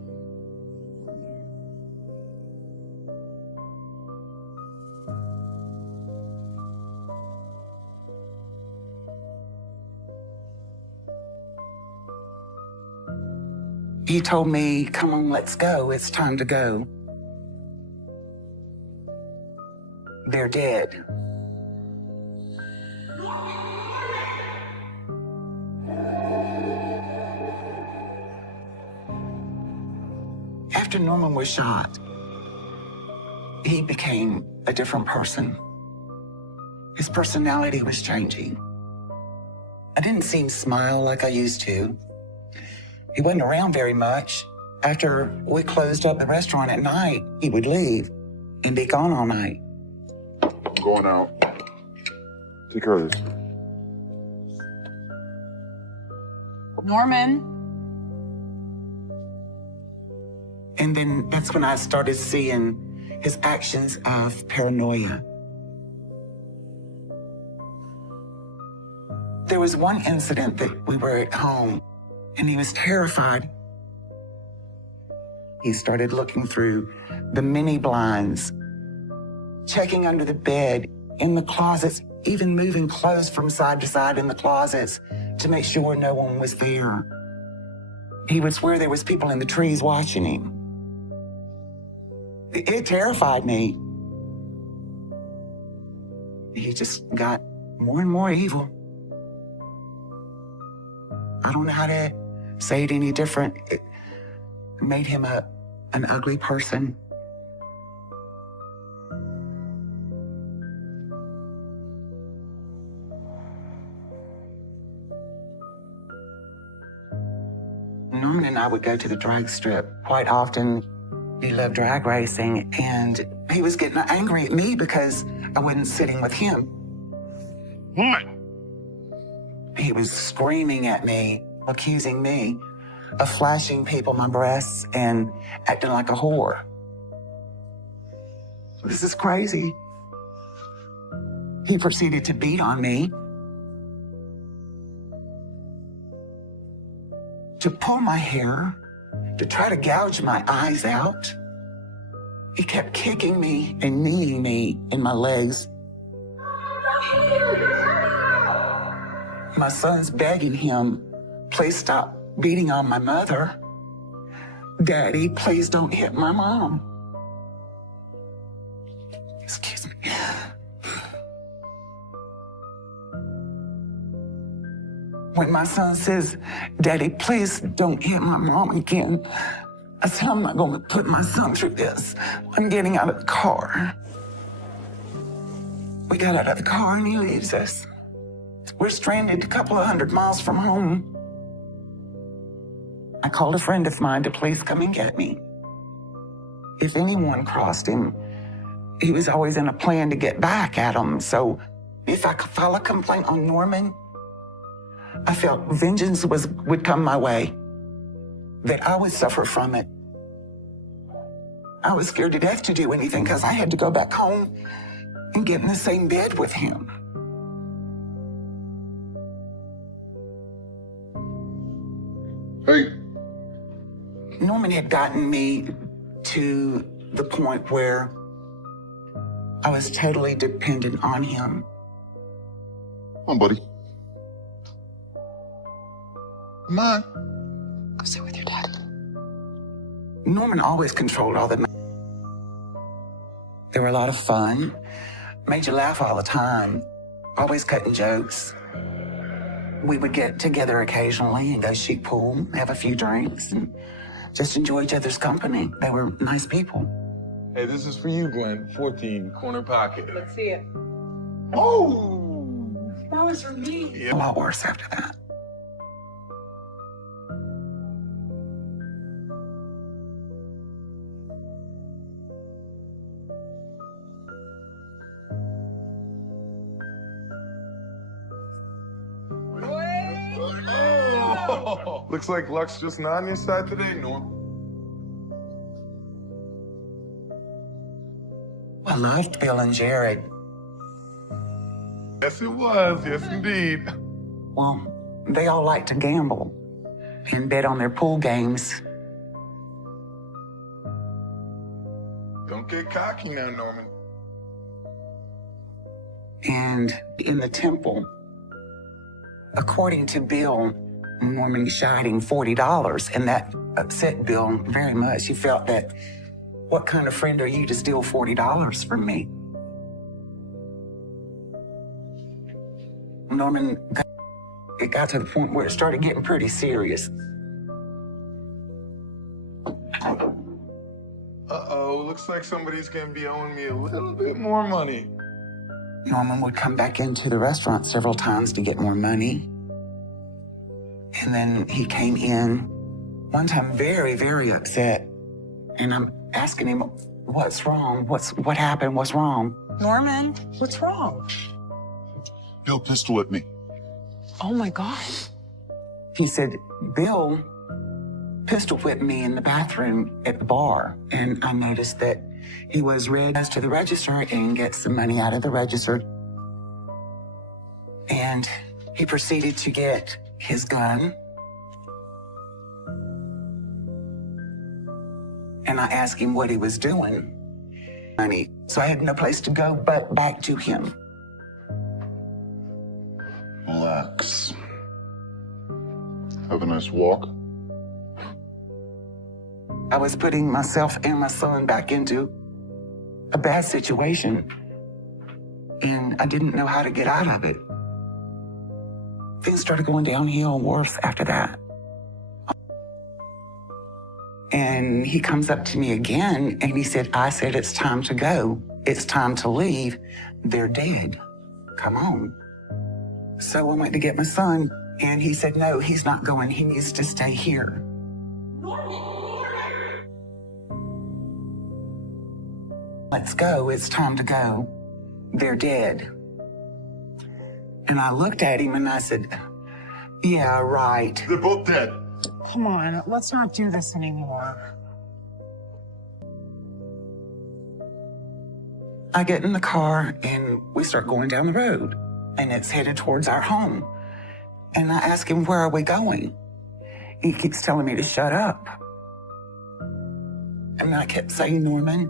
He told me, "Come on, let's go. It's time to go. They're dead." After Norman was shot, he became a different person. His personality was changing. I didn't see him smile like I used to. He wasn't around very much. After we closed up the restaurant at night, he would leave and be gone all night. I'm going out. Take care of this. Norman. And then that's when I started seeing his actions of paranoia. There was one incident that we were at home and he was terrified. He started looking through the mini blinds checking under the bed, in the closets, even moving clothes from side to side in the closets to make sure no one was there. He would swear there was people in the trees watching him. It terrified me. He just got more and more evil. I don't know how to say it any different. It made him an ugly person. Norman and I would go to the drag strip quite often. He loved drag racing, and he was getting angry at me because I wasn't sitting with him. What? He was screaming at me, accusing me of flashing people my breasts and acting like a whore. This is crazy. He proceeded to beat on me, to pull my hair, to try to gouge my eyes out. He kept kicking me and kneeing me in my legs. My son's begging him, please stop beating on my mother. Daddy, please don't hit my mom. Excuse me. When my son says, Daddy, please don't hit my mom again, I said, I'm not going to put my son through this. I'm getting out of the car. We got out of the car and he leaves us. We're stranded a couple of 100 miles from home. I called a friend of mine to please come and get me. If anyone crossed him, he was always in a plan to get back at him. So if I could file a complaint on Norman, I felt vengeance would come my way, that I would suffer from it. I was scared to death to do anything because I had to go back home and get in the same bed with him. Hey. Norman had gotten me to the point where I was totally dependent on him. Come on, buddy. Come on. Go sit with your dad. Norman always controlled all the. They were a lot of fun, made you laugh all the time, always cutting jokes. We would get together occasionally and go shoot pool, have a few drinks, and just enjoy each other's company. They were nice people. Hey, this is for you, Glenn. 14, corner pocket. Let's see it. Oh, that was for me. Yeah. A lot worse after that. Oh, looks like luck's just not on your side today, Norm. I loved Bill and Jared. Yes, it was. Yes, indeed. Well, they all liked to gamble and bet on their pool games. Don't get cocky now, Norman. And in the temple, according to Bill, Norman shot him $40, and that upset Bill very much. He felt that, what kind of friend are you to steal $40 from me? Norman, it got to the point where it started getting pretty serious. Uh-oh, looks like somebody's gonna be owing me a little bit more money. Norman would come back into the restaurant several times to get more money. And then he came in one time very, very upset. And I'm asking him, what's wrong? What happened? What's wrong? Norman, what's wrong? Bill pistol whipped me. Oh my God. He said, Bill pistol whipped me in the bathroom at the bar. And I noticed that he was read to the register and get some money out of the register. And he proceeded to get his gun. And I asked him what he was doing. And he So I had no place to go but back to him. Relax. Have a nice walk. I was putting myself and my son back into a bad situation, and I didn't know how to get out of it. Things started going downhill worse after that. And he comes up to me again, and he said, I said, it's time to go. It's time to leave. They're dead. Come on. So I went to get my son, and he said, no, he's not going. He needs to stay here. Let's go. It's time to go. They're dead. And I looked at him and I said, yeah, right. They're both dead. Come on, let's not do this anymore. I get in the car and we start going down the road, and it's headed towards our home. And I ask him, where are we going? He keeps telling me to shut up. And I kept saying, Norman,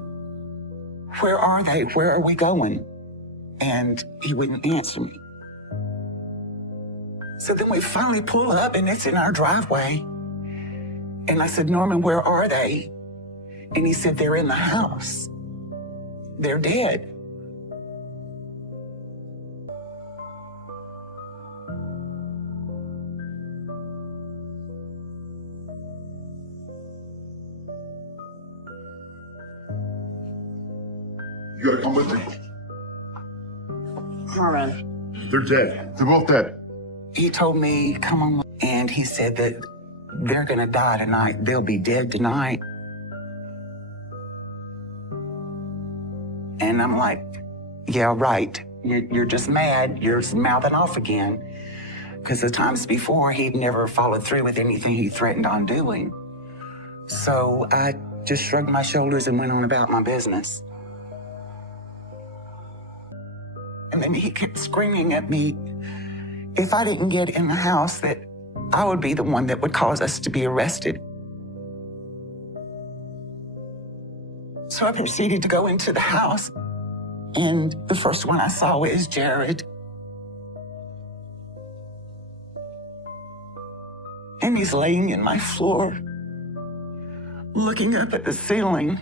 where are they? Where are we going? And he wouldn't answer me. So then we finally pull up, and it's in our driveway. And I said, Norman, where are they? And he said, they're in the house. They're dead. You gotta come with me. Norman. They're dead. They're both dead. He told me, come on, and he said that they're gonna die tonight. They'll be dead tonight. And I'm like, yeah, right. You're just mad. You're mouthing off again. Because the times before, he'd never followed through with anything he threatened on doing. So I just shrugged my shoulders and went on about my business. And then he kept screaming at me, if I didn't get in the house, that I would be the one that would cause us to be arrested. So I proceeded to go into the house, and the first one I saw was Jared. And he's laying in my floor, looking up at the ceiling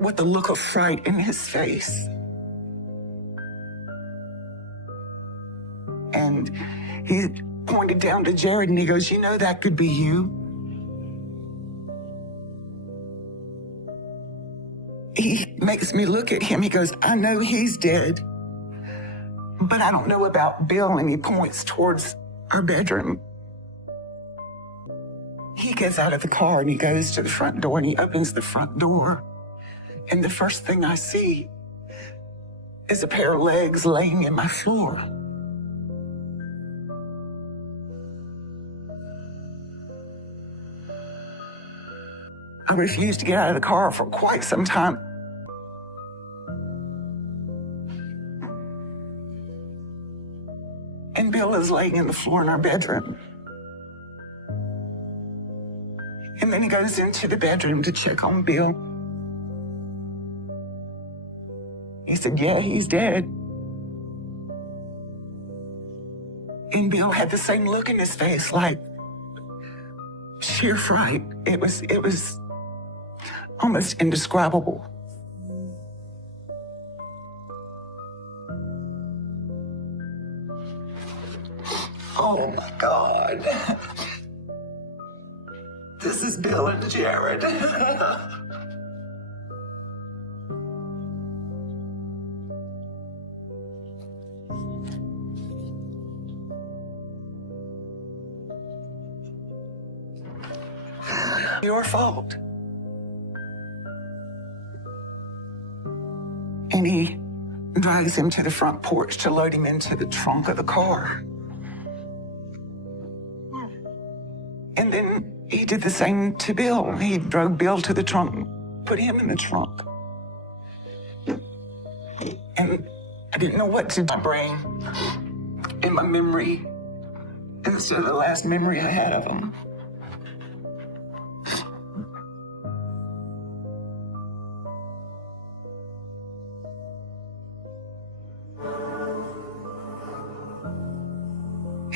with a look of fright in his face. And he pointed down to Jared and he goes, you know, that could be you. He makes me look at him. He goes, I know he's dead, but I don't know about Bill. And he points towards our bedroom. He gets out of the car and he goes to the front door and he opens the front door. And the first thing I see is a pair of legs laying in my floor. I refused to get out of the car for quite some time. And Bill is laying in the floor in our bedroom. And then he goes into the bedroom to check on Bill. He said, yeah, he's dead. And Bill had the same look in his face, like sheer fright. It was almost indescribable. Oh my God. This is Bill and Jared. Your fault. And he drags him to the front porch to load him into the trunk of the car. And then he did the same to Bill. He drug Bill to the trunk, put him in the trunk. And I didn't know what to do. My brain and my memory, and this is the last memory I had of him.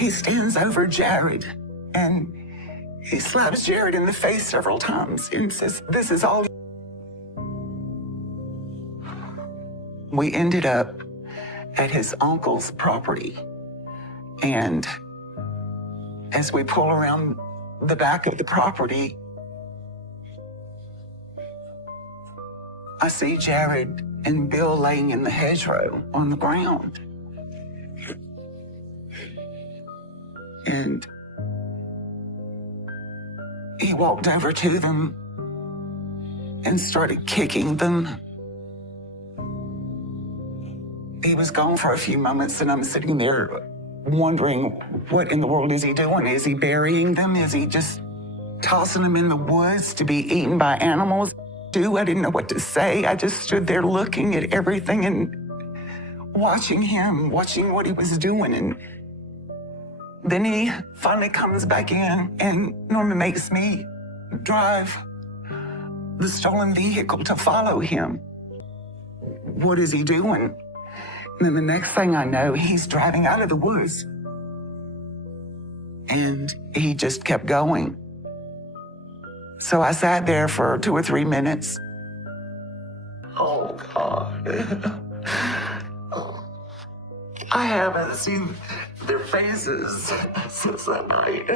he stands over Jared and he slaps Jared in the face several times and says, "This is all." We ended up at his uncle's property. And as we pull around the back of the property, I see Jared and Bill laying in the hedgerow on the ground. And he walked over to them and started kicking them. He was gone for a few moments, and I'm sitting there wondering, what in the world is he doing? Is he burying them? Is he just tossing them in the woods to be eaten by animals? I didn't know what to say. I just stood there looking at everything and watching him, watching what he was doing. And then he finally comes back in, and Norman makes me drive the stolen vehicle to follow him. What is he doing? And then the next thing I know, he's driving out of the woods. And he just kept going. So I sat there for 2 or 3 minutes. Oh, God. I haven't seen their faces since that night.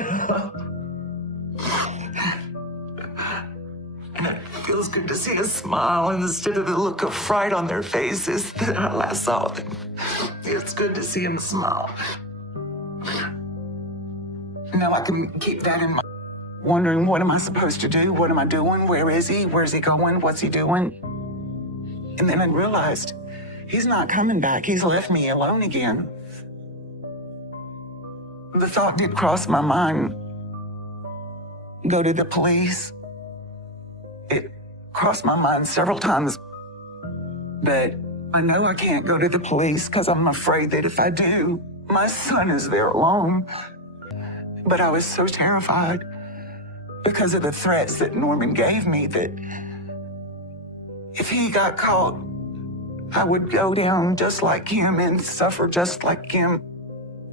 And it feels good to see a smile instead of the look of fright on their faces that I last saw them. It's good to see them smile. Now I can keep that in mind. Wondering, what am I supposed to do? What am I doing? Where is he? Where's he going? What's he doing? And then I realized he's not coming back. He's left me alone again. The thought did cross my mind, go to the police. It crossed my mind several times, but I know I can't go to the police because I'm afraid that if I do, my son is there alone. But I was so terrified because of the threats that Norman gave me that if he got caught, I would go down just like him and suffer just like him,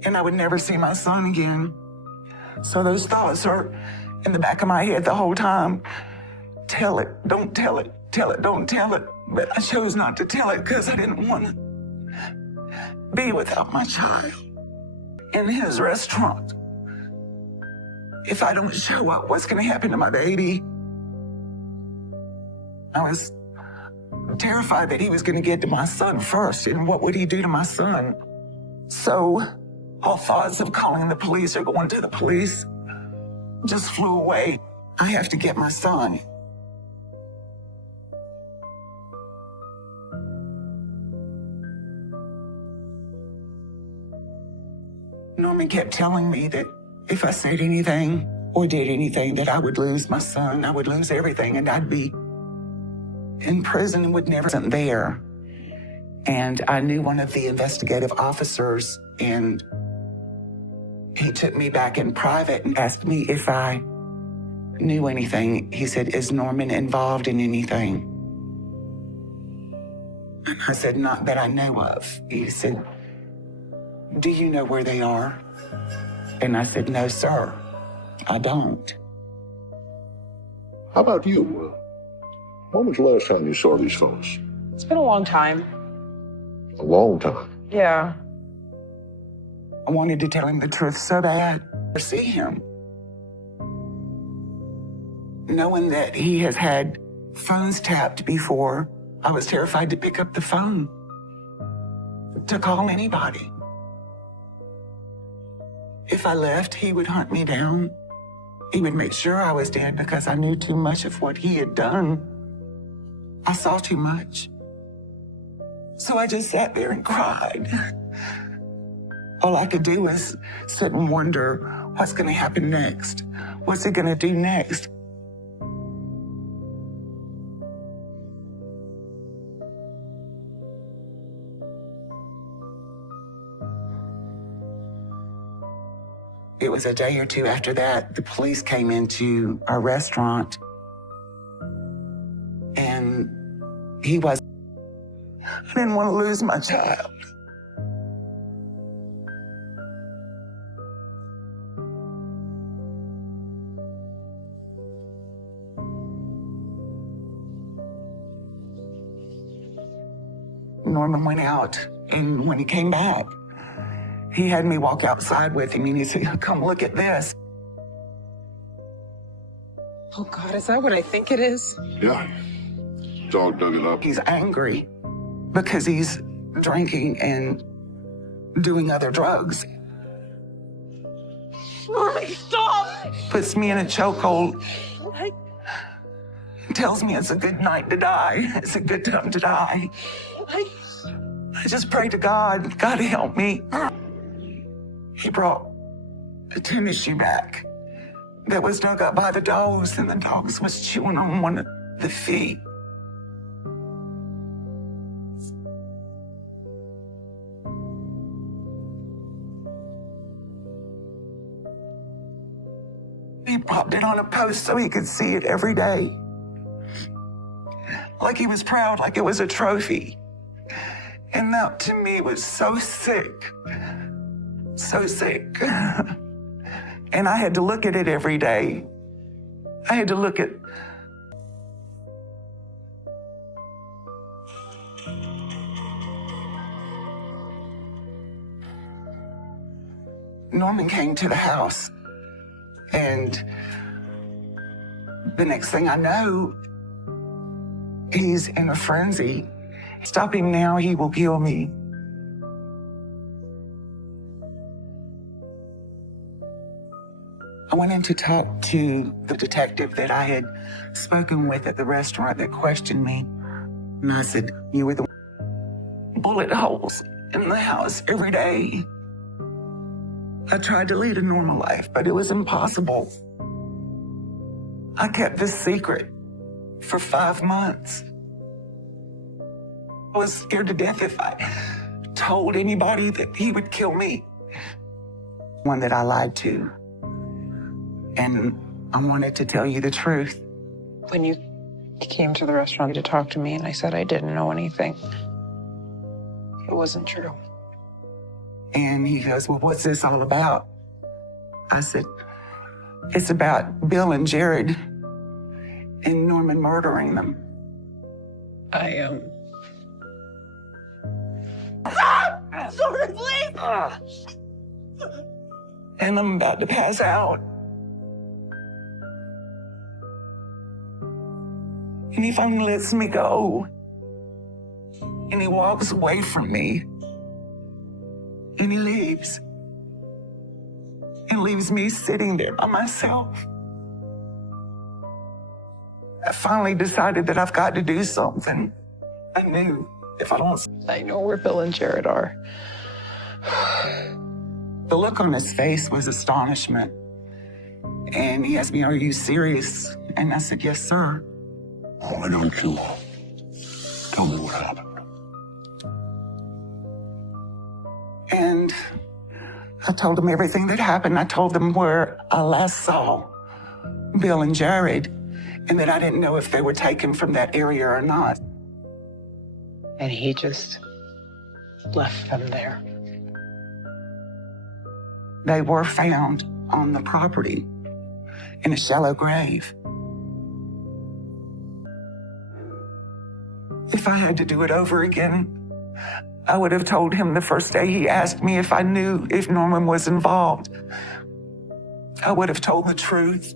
and I would never see my son again. So those thoughts are in the back of my head the whole time. Tell it, don't tell it, tell it, don't tell it. But I chose not to tell it because I didn't want to be without my child in his restaurant. If I don't show up, what's going to happen to my baby? I was terrified that he was going to get to my son first, and what would he do to my son? So all thoughts of calling the police or going to the police just flew away. I have to get my son. Norman kept telling me that if I said anything or did anything, that I would lose my son, I would lose everything, and I'd be in prison and would never be there. And I knew one of the investigative officers, and he took me back in private and asked me if I knew anything. He said, "Is Norman involved in anything?" And I said, "Not that I know of." He said, "Do you know where they are?" And I said, "No, sir, I don't." How about you? When was the last time you saw these folks? It's been a long time. A long time. Yeah. I wanted to tell him the truth so bad to see him. Knowing that he has had phones tapped before, I was terrified to pick up the phone to call anybody. If I left, he would hunt me down. He would make sure I was dead because I knew too much of what he had done. I saw too much. So I just sat there and cried. All I could do was sit and wonder, what's going to happen next? What's he going to do next? It was a day or two after that, the police came into our restaurant, and I didn't want to lose my child. Norman went out, and when he came back, he had me walk outside with him, and he said, come look at this. Oh, God, is that what I think it is? Yeah. Dog dug it up. He's angry because he's drinking and doing other drugs. Norman, stop! Puts me in a chokehold. Tells me it's a good night to die. It's a good time to die. I just pray to God, God help me. He brought a tennis shoe back that was dug up by the dogs, and the dogs was chewing on one of the feet. He popped it on a post so he could see it every day. Like he was proud, like it was a trophy. And that to me was so sick. So sick. And I had to look at it every day. I had to look at Norman came to the house, and the next thing I know, he's in a frenzy. Stop him now, he will kill me. I went in to talk to the detective that I had spoken with at the restaurant that questioned me. And I said, you were the bullet holes in the house every day. I tried to lead a normal life, but it was impossible. I kept this secret for 5 months. I was scared to death if I told anybody that he would kill me. One that I lied to. And I wanted to tell you the truth. When you came to the restaurant to talk to me and I said I didn't know anything, it wasn't true. And he goes, well, what's this all about? I said, it's about Bill and Jared and Norman murdering them. I Sorry, please! And I'm about to pass out. And he finally lets me go. And he walks away from me. And he leaves. And leaves me sitting there by myself. I finally decided that I've got to do something. I knew if I don't... I know where Bill and Jared are. The look on his face was astonishment. And he asked me, are you serious? And I said, yes, sir. Why don't you tell me what happened? And I told him everything that happened. I told them where I last saw Bill and Jared, and that I didn't know if they were taken from that area or not. And he just left them there. They were found on the property in a shallow grave. If I had to do it over again, I would have told him the first day he asked me if I knew if Norman was involved. I would have told the truth.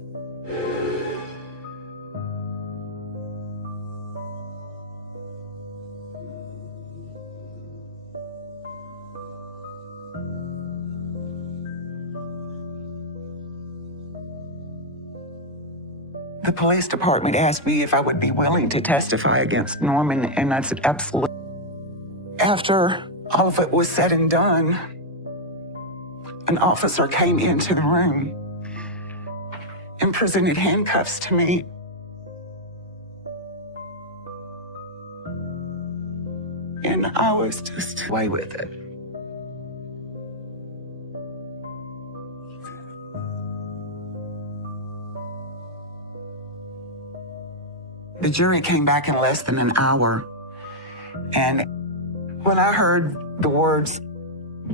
The police department asked me if I would be willing to testify against Norman, and I said, absolutely. After all of it was said and done, an officer came into the room and presented handcuffs to me. And I was just away with it. The jury came back in less than an hour. And when I heard the words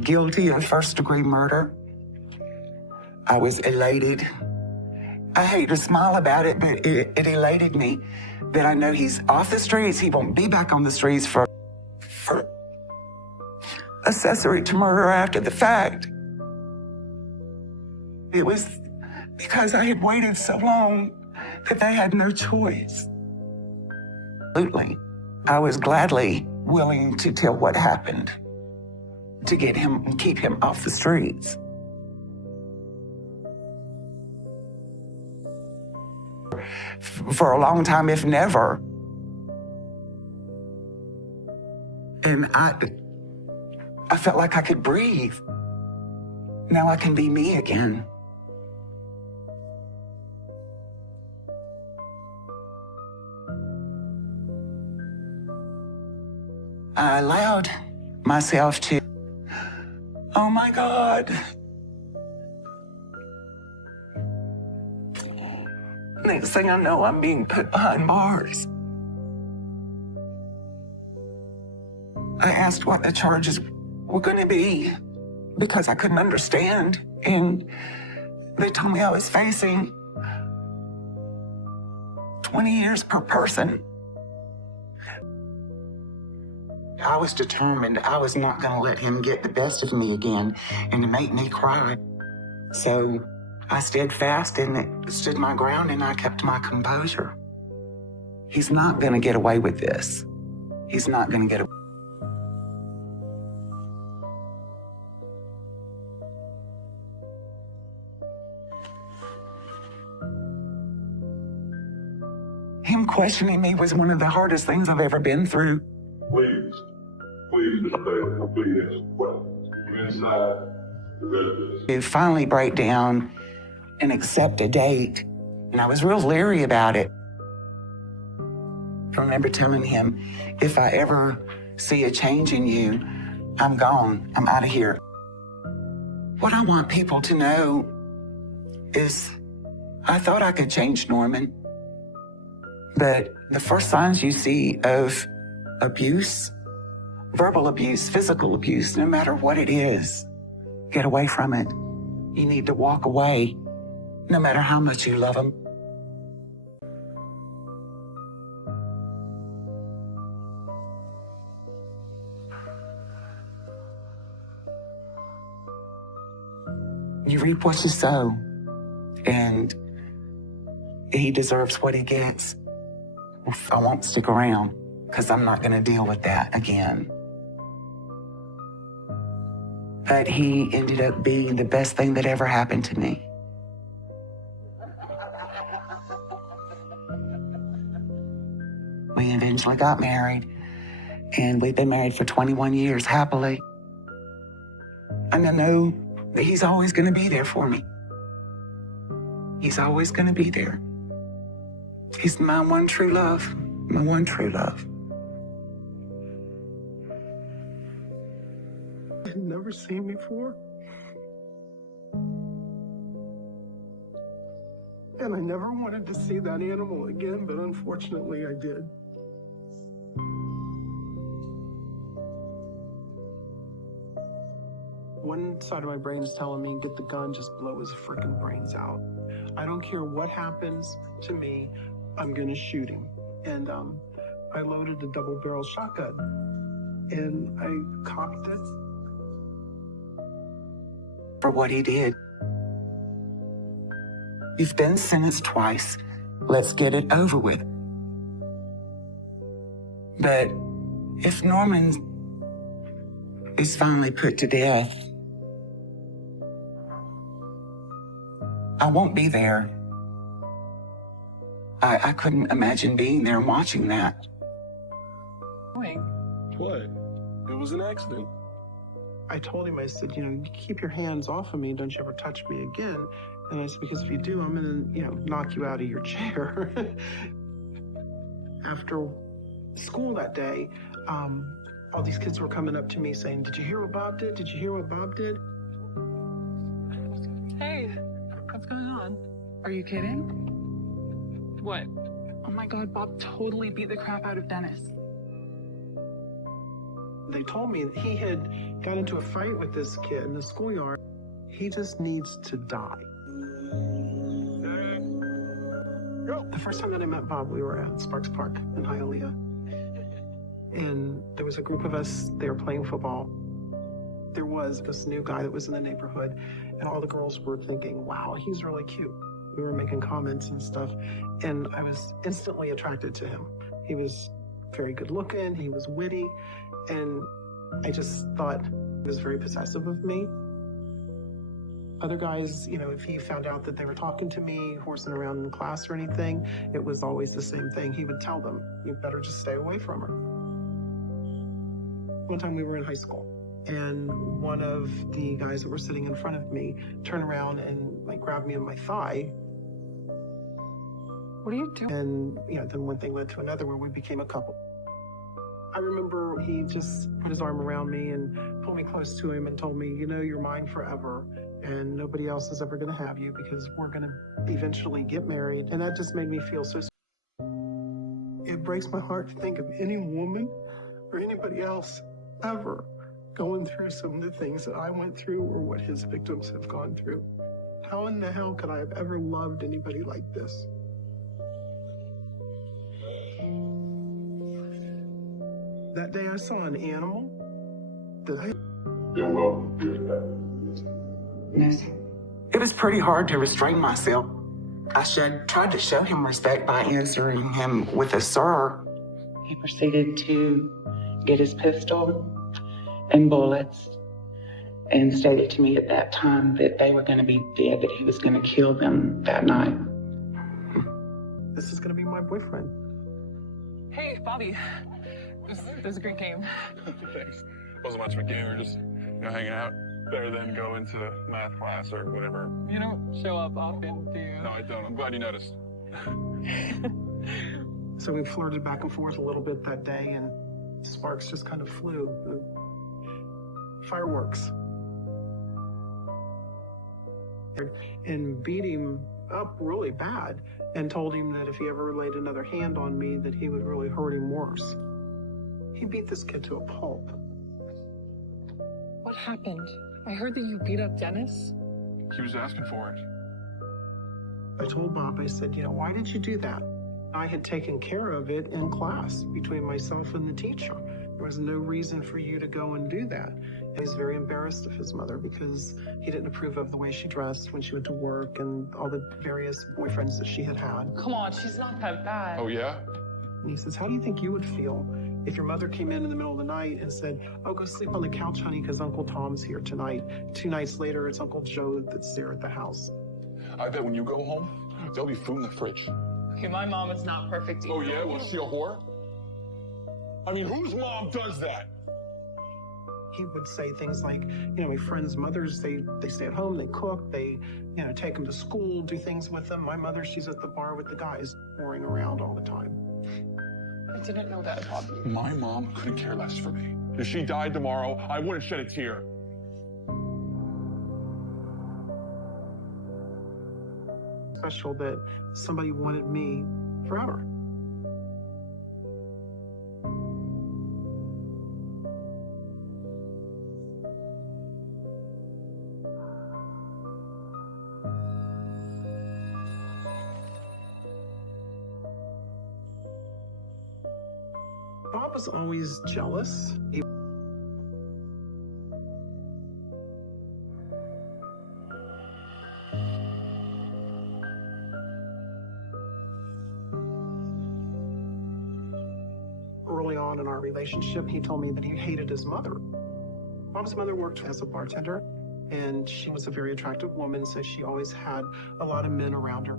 guilty of first-degree murder, I was elated. I hate to smile about it, but it elated me that I know he's off the streets. He won't be back on the streets for accessory to murder after the fact. It was because I had waited so long that they had no choice. Absolutely. I was gladly willing to tell what happened to get him and keep him off the streets. For a long time, if never. And I felt like I could breathe. Now I can be me again. I allowed myself to, oh my God. Next thing I know, I'm being put behind bars. I asked what the charges were going to be because I couldn't understand. And they told me I was facing 20 years per person. I was determined I was not going to let him get the best of me again and to make me cry. So I stayed fast and stood my ground and I kept my composure. He's not going to get away with this. He's not going to get away. Him questioning me was one of the hardest things I've ever been through. Please stay, please. Inside. To finally break down and accept a date. And I was real leery about it. I remember telling him, if I ever see a change in you, I'm gone. I'm out of here. What I want people to know is I thought I could change Norman. But the first signs you see of abuse, verbal abuse, physical abuse, no matter what it is, get away from it. You need to walk away, no matter how much you love them. You reap what you sow, and he deserves what he gets. I won't stick around, because I'm not going to deal with that again. But he ended up being the best thing that ever happened to me. We eventually got married, and we've been married for 21 years, happily. And I know that he's always going to be there for me. He's always going to be there. He's my one true love, my one true love. I'd never seen before. And I never wanted to see that animal again, but unfortunately I did. One side of my brain is telling me, get the gun, just blow his freaking brains out. I don't care what happens to me, I'm gonna shoot him. And I loaded a double-barrel shotgun and I cocked it. For what he did. You've been sentenced twice. Let's get it over with. But if Norman is finally put to death, I won't be there. I couldn't imagine being there and watching that. What? It was an accident. I told him, I said, you keep your hands off of me. Don't you ever touch me again. And I said, because if you do, I'm going to, knock you out of your chair. After school that day, all these kids were coming up to me saying, did you hear what Bob did? Did you hear what Bob did? Hey, what's going on? Are you kidding? What? Oh my God, Bob totally beat the crap out of Dennis. They told me he had got into a fight with this kid in the schoolyard. He just needs to die. The first time that I met Bob, we were at Sparks Park in Hialeah. And there was a group of us, they were playing football. There was this new guy that was in the neighborhood, and all the girls were thinking, wow, he's really cute. We were making comments and stuff, and I was instantly attracted to him. He was very good looking, he was witty, and I just thought he was very possessive of me. Other guys, you know, if he found out that they were talking to me, horsing around in class or anything, it was always the same thing. He would tell them, you better just stay away from her. One time we were in high school, and one of the guys that were sitting in front of me turned around and like grabbed me on my thigh. What are you doing? And, you know, then one thing led to another where we became a couple. I remember he just put his arm around me and pulled me close to him and told me, you know, you're mine forever, and nobody else is ever going to have you because we're going to eventually get married. And that just made me feel so. It breaks my heart to think of any woman or anybody else ever going through some of the things that I went through or what his victims have gone through. How in the hell could I have ever loved anybody like this? That day I saw an animal that I... It was pretty hard to restrain myself. I tried to show him respect by answering him with a sir. He proceeded to get his pistol and bullets and stated to me at that time that they were going to be dead, that he was going to kill them that night. This is going to be my boyfriend. Hey, Bobby. This was a great game. Thanks. Wasn't much of a game. We were just, hanging out. Better than go into math class or whatever. You don't show up often, do you? No, I don't. I'm glad you noticed. So we flirted back and forth a little bit that day, and sparks just kind of flew. Fireworks. And beat him up really bad and told him that if he ever laid another hand on me, that he would really hurt him worse. He beat this kid to a pulp. What happened? I heard that you beat up Dennis. He was asking for it. I told Bob, I said, why did you do that? I had taken care of it in class between myself and the teacher. There was no reason for you to go and do that. And he's very embarrassed of his mother because he didn't approve of the way she dressed when she went to work and all the various boyfriends that she had had. Come on, she's not that bad. Oh, yeah? And he says, how do you think you would feel if your mother came in the middle of the night and said, oh, go sleep on the couch, honey, because Uncle Tom's here tonight. 2 nights later, it's Uncle Joe that's there at the house. I bet when you go home, there'll be food in the fridge. Okay, my mom is not perfect either. Oh, yeah? Was she a whore? I mean, whose mom does that? He would say things like, my friends' mothers, they stay at home, they cook, they, take them to school, do things with them. My mother, she's at the bar with the guys, whoring around all the time. I didn't know that, Bobby. My mom couldn't care less for me. If she died tomorrow, I wouldn't shed a tear. Special that somebody wanted me forever. Bob was always jealous. Early on in our relationship, he told me that he hated his mother. Bob's mother worked as a bartender, and she was a very attractive woman, so she always had a lot of men around her.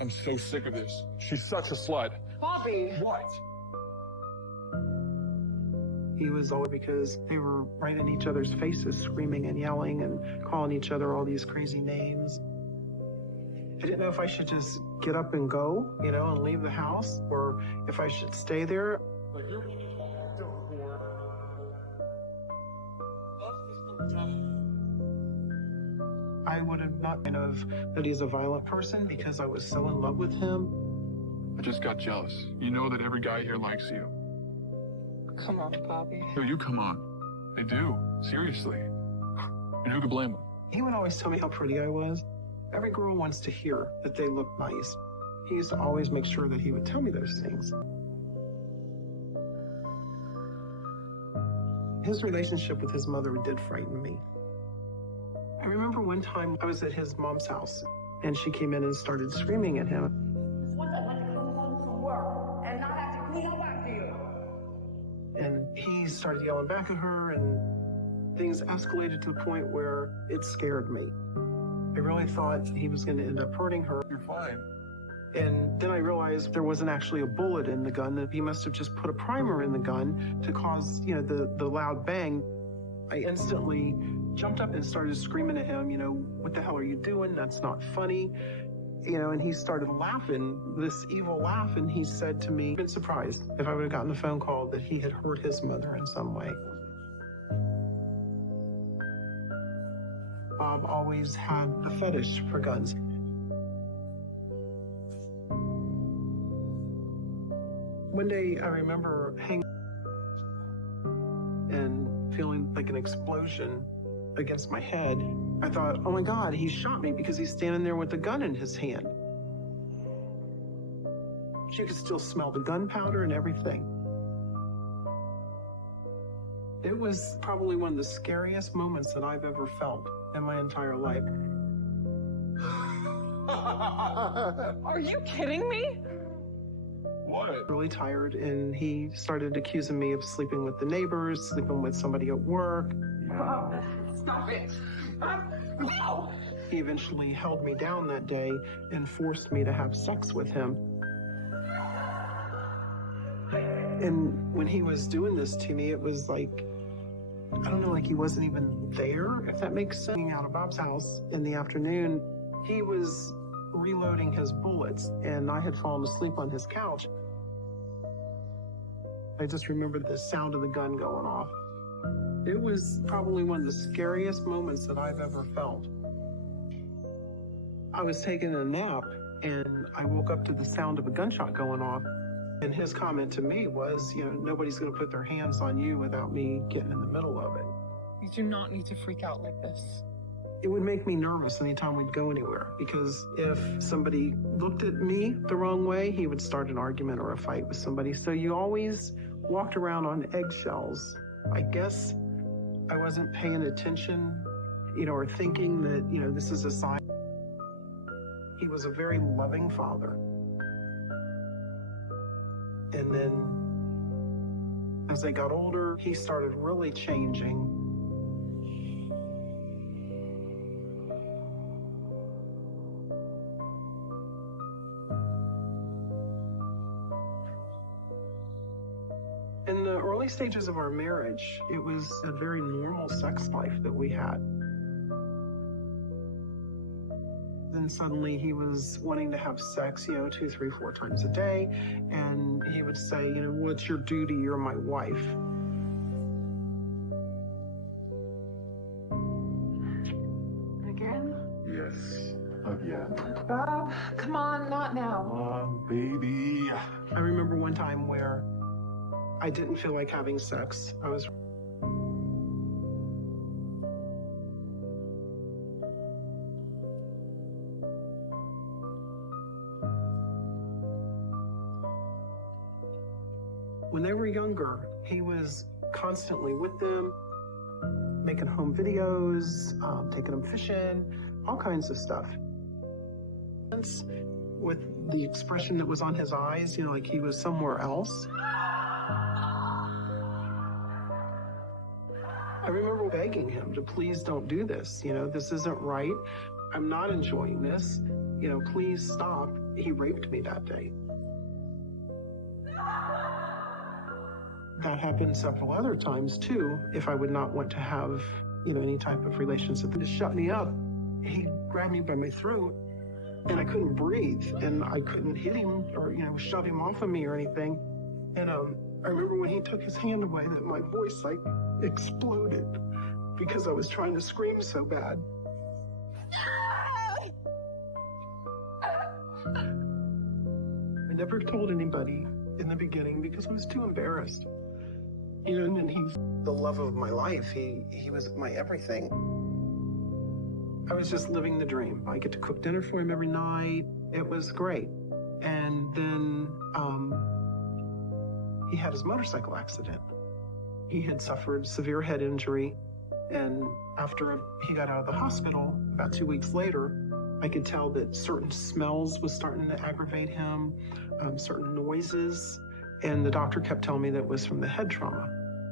I'm so sick of this. She's such a slut. Bobby! What? He was always, because they were right in each other's faces, screaming and yelling and calling each other all these crazy names. I didn't know if I should just get up and go, and leave the house, or if I should stay there. I would have not been of that he's a violent person because I was so in love with him. I just got jealous. You know that every guy here likes you. Come on, Bobby. No, you come on. They do. Seriously. And who could blame them? He would always tell me how pretty I was. Every girl wants to hear that they look nice. He used to always make sure that he would tell me those things. His relationship with his mother did frighten me. I remember one time I was at his mom's house and she came in and started screaming at him. And he started yelling back at her, and things escalated to the point where it scared me. I really thought he was going to end up hurting her. You're fine. And then I realized there wasn't actually a bullet in the gun, that he must have just put a primer in the gun to cause, the loud bang. I instantly jumped up and started screaming at him, what the hell are you doing? That's not funny. And he started laughing, this evil laugh, and he said to me, I've been surprised if I would have gotten the phone call that he had hurt his mother in some way. Bob always had a fetish for guns. One day I remember hanging and feeling like an explosion against my head. I thought, oh my God, he shot me because he's standing there with the gun in his hand. You could still smell the gunpowder and everything. It was probably one of the scariest moments that I've ever felt in my entire life. Are you kidding me? What? Really tired, and he started accusing me of sleeping with the neighbors, sleeping with somebody at work. Stop it. No! He eventually held me down that day and forced me to have sex with him. And when he was doing this to me, it was like, I don't know, like he wasn't even there, if that makes sense. Out of Bob's house in the afternoon, he was reloading his bullets, and I had fallen asleep on his couch. I just remembered the sound of the gun going off. It was probably one of the scariest moments that I've ever felt. I was taking a nap, and I woke up to the sound of a gunshot going off. And his comment to me was, nobody's going to put their hands on you without me getting in the middle of it. You do not need to freak out like this. It would make me nervous anytime we'd go anywhere, because if somebody looked at me the wrong way, he would start an argument or a fight with somebody. So you always walked around on eggshells. I guess I wasn't paying attention, or thinking that, this is a sign. He was a very loving father. And then as I got older, he started really changing. In the early stages of our marriage, it was a very normal sex life that we had. Then suddenly he was wanting to have sex, 2, 3, 4 times a day. And he would say, well, it's your duty, you're my wife. Again? Yes. Again. Bob, come on, not now. Baby. I remember one time where I didn't feel like having sex. I was when they were younger, he was constantly with them, making home videos, taking them fishing, all kinds of stuff. With the expression that was on his eyes, like he was somewhere else. I remember begging him to please don't do this. This isn't right. I'm not enjoying this. Please stop. He raped me that day. That happened several other times too, if I would not want to have, any type of relationship. To shut me up, he grabbed me by my throat and I couldn't breathe and I couldn't hit him or, shove him off of me or anything. And I remember when he took his hand away that my voice exploded because I was trying to scream so bad. I never told anybody in the beginning because I was too embarrassed. And then he's the love of my life. He was my everything. I was just living the dream. I get to cook dinner for him every night. It was great. And then he had his motorcycle accident. He had suffered severe head injury, and after he got out of the hospital, about 2 weeks later, I could tell that certain smells was starting to aggravate him, certain noises, and the doctor kept telling me that it was from the head trauma.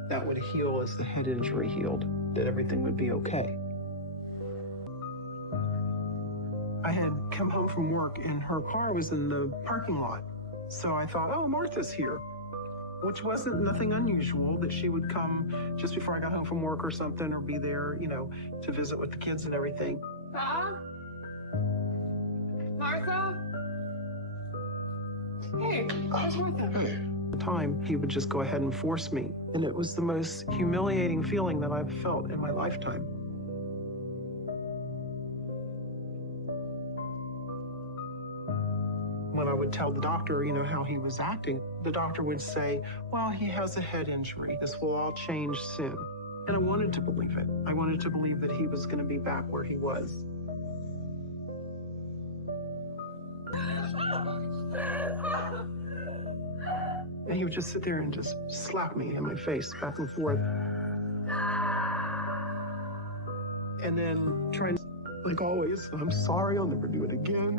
That would heal as the head injury healed, that everything would be okay. I had come home from work and her car was in the parking lot. So I thought, oh, Martha's here, which wasn't nothing unusual that she would come just before I got home from work or something, or be there, you know, to visit with the kids and everything. Martha? Hey, where's Martha? At the time, he would just go ahead and force me. And it was the most humiliating feeling that I've felt in my lifetime. When I would tell the doctor, you know, how he was acting, the doctor would say, well, he has a head injury. This will all change soon. And I wanted to believe it. I wanted to believe that he was going to be back where he was. And he would just sit there and just slap me in my face back and forth. And then trying, like always, I'm sorry, I'll never do it again.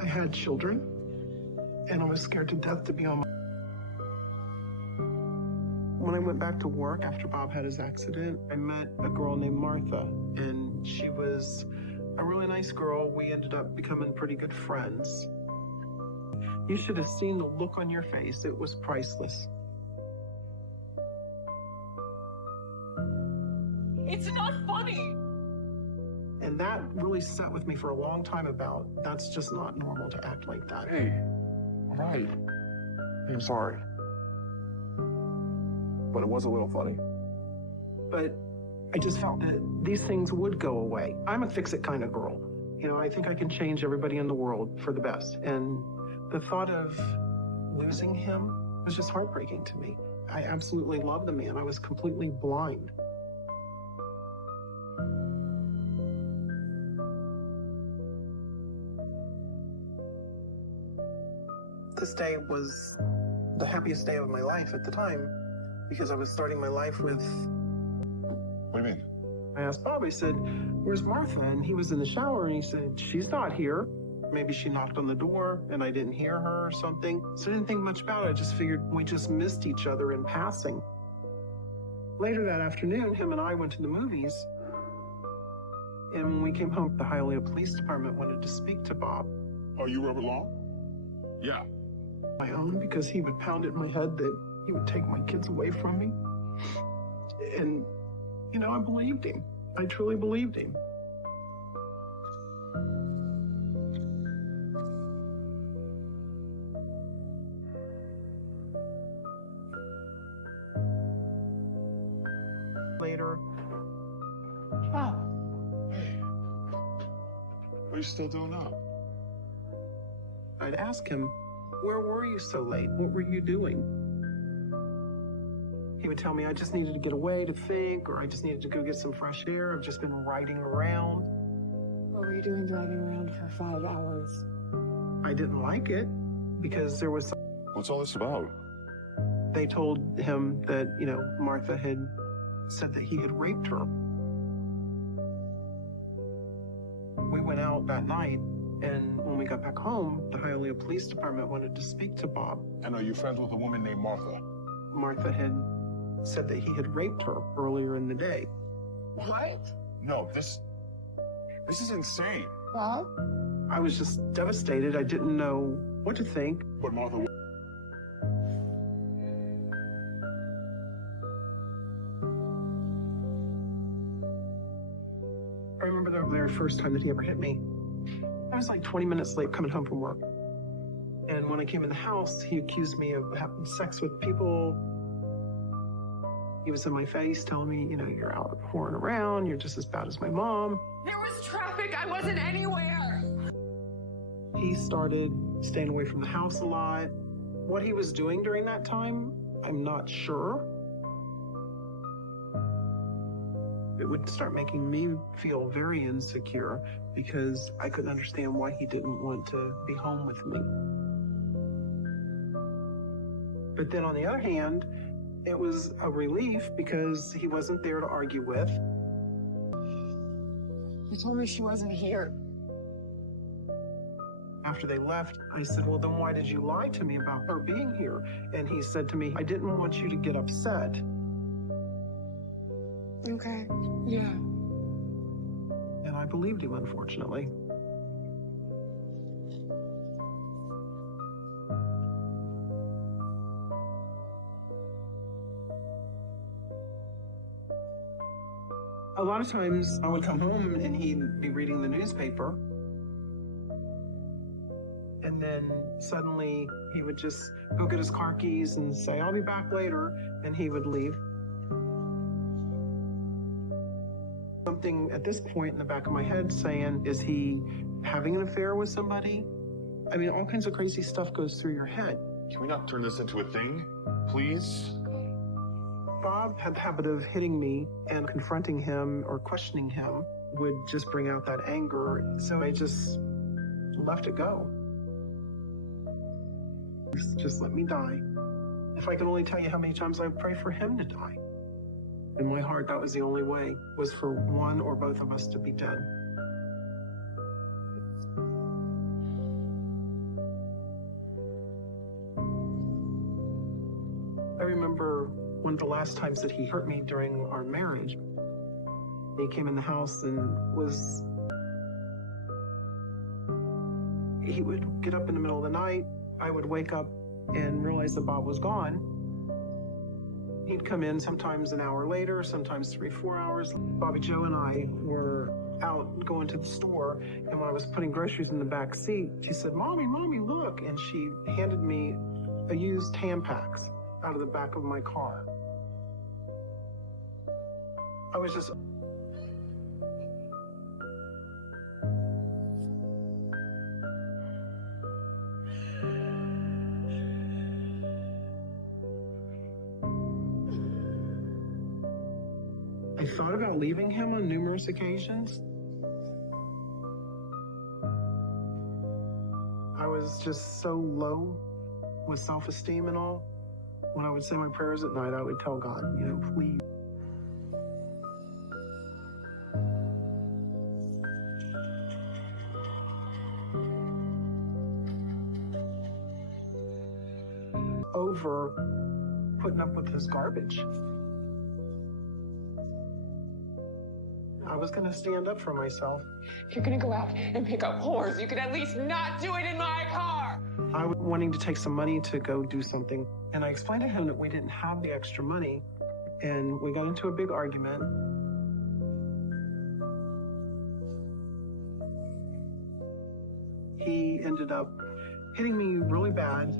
I had children, and I was scared to death to be on my... When I went back to work after Bob had his accident, I met a girl named Martha, and she was a really nice girl. We ended up becoming pretty good friends. You should have seen the look on your face. It was priceless. It's not funny. And that really sat with me for a long time about that's just not normal to act like that. Hey, all right. I'm sorry. But it was a little funny. But I just felt that these things would go away. I'm a fix-it kind of girl. You know, I think I can change everybody in the world for the best. And the thought of losing him was just heartbreaking to me. I absolutely loved the man. I was completely blind. This day was the happiest day of my life at the time because I was starting my life with... What do you mean? I asked Bob, I said, where's Martha? And he was in the shower and he said, she's not here. Maybe she knocked on the door and I didn't hear her or something. So I didn't think much about it. I just figured we just missed each other in passing. Later that afternoon, him and I went to the movies. And when we came home, the Hialeah Police Department wanted to speak to Bob. Oh, you Robert Long? Yeah. My own, because he would pound it in my head that he would take my kids away from me. And, you know, I believed him. I truly believed him. Later. Oh. What are you still doing now? I'd ask him, where were you so late? What were you doing? He would tell me I just needed to get away to think, or I just needed to go get some fresh air. I've just been riding around. What were you doing driving around for 5 hours? I didn't like it because there was... What's all this about? They told him that, you know, Martha had said that he had raped her. We went out that night, and when we got back home, the Hialeah Police Department wanted to speak to Bob. And are you friends with a woman named Martha? Martha had said that he had raped her earlier in the day. What? No, this is insane. Well? I was just devastated. I didn't know what to think. But Martha... I remember the very first time that he ever hit me. I was like 20 minutes late coming home from work. And when I came in the house, he accused me of having sex with people. He was in my face telling me, you know, you're out whoring around, you're just as bad as my mom. There was traffic, I wasn't anywhere. He started staying away from the house a lot. What he was doing during that time, I'm not sure. It would start making me feel very insecure because I couldn't understand why he didn't want to be home with me. But then on the other hand, it was a relief because he wasn't there to argue with. You told me she wasn't here. After they left, I said, well, then why did you lie to me about her being here? And he said to me, I didn't want you to get upset. Okay. Yeah. And I believed him, unfortunately. A lot of times I would come home and he'd be reading the newspaper. And then suddenly he would just go get his car keys and say, I'll be back later. And he would leave. Something at this point in the back of my head saying, is he having an affair with somebody? I mean, all kinds of crazy stuff goes through your head. Can we not turn this into a thing, please? Bob had the habit of hitting me, and confronting him or questioning him would just bring out that anger. So I just let it go. Just let me die. If I could only tell you how many times I would pray for him to die. In my heart, that was the only way, was for one or both of us to be dead. I remember one of the last times that he hurt me during our marriage. He came in the house and he would get up in the middle of the night. I would wake up and realize that Bob was gone. He'd come in sometimes an hour later, sometimes 3-4 hours. Bobby Joe and I were out going to the store, and when I was putting groceries in the back seat, she said, Mommy, look. And she handed me a used Tampax out of the back of my car. I was just... I thought about leaving him on numerous occasions. I was just so low with self-esteem and all. When I would say my prayers at night, I would tell God, please. Over putting up with his garbage. I was going to stand up for myself. If you're going to go out and pick up whores, you could at least not do it in my car. I was wanting to take some money to go do something. And I explained to him that we didn't have the extra money. And we got into a big argument. He ended up hitting me really bad.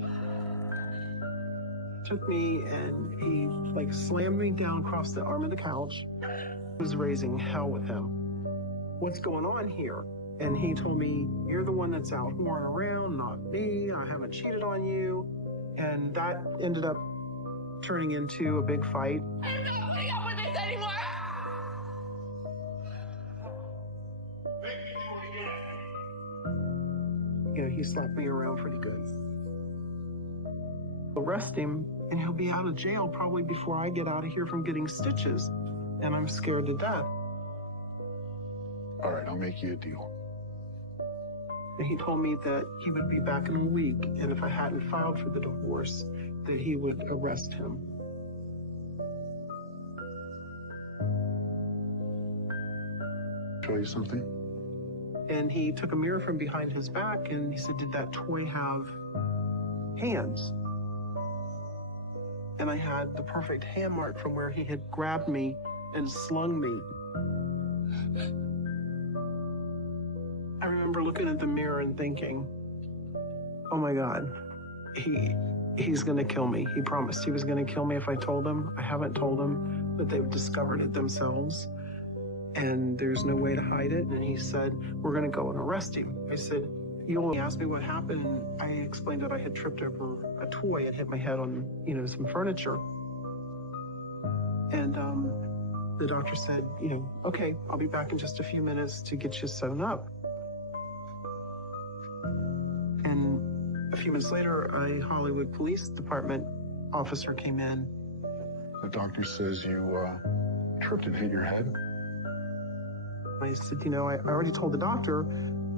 Took me and he slammed me down across the arm of the couch. Was raising hell with him. What's going on here? And he told me, you're the one that's out whoring around, not me. I haven't cheated on you. And that ended up turning into a big fight. I'm not putting up with this anymore! He slapped me around pretty good. Arrest him, and he'll be out of jail probably before I get out of here from getting stitches. And I'm scared to death. All right, I'll make you a deal. And he told me that he would be back in a week, and if I hadn't filed for the divorce, that he would arrest him. Show you something? And he took a mirror from behind his back, and he said, did that toy have hands? And I had the perfect hand mark from where he had grabbed me and slung me. I remember looking at the mirror and thinking, oh my God, he's gonna kill me. He promised he was gonna kill me if I told him. I haven't told him, but they've discovered it themselves. And there's no way to hide it. And he said, we're gonna go and arrest him. I said, you only asked me what happened. And I explained that I had tripped over a toy and hit my head on, some furniture. And The doctor said, okay, I'll be back in just a few minutes to get you sewn up. And a few minutes later, a Hollywood Police Department officer came in. The doctor says you tripped and hit your head. I said, I already told the doctor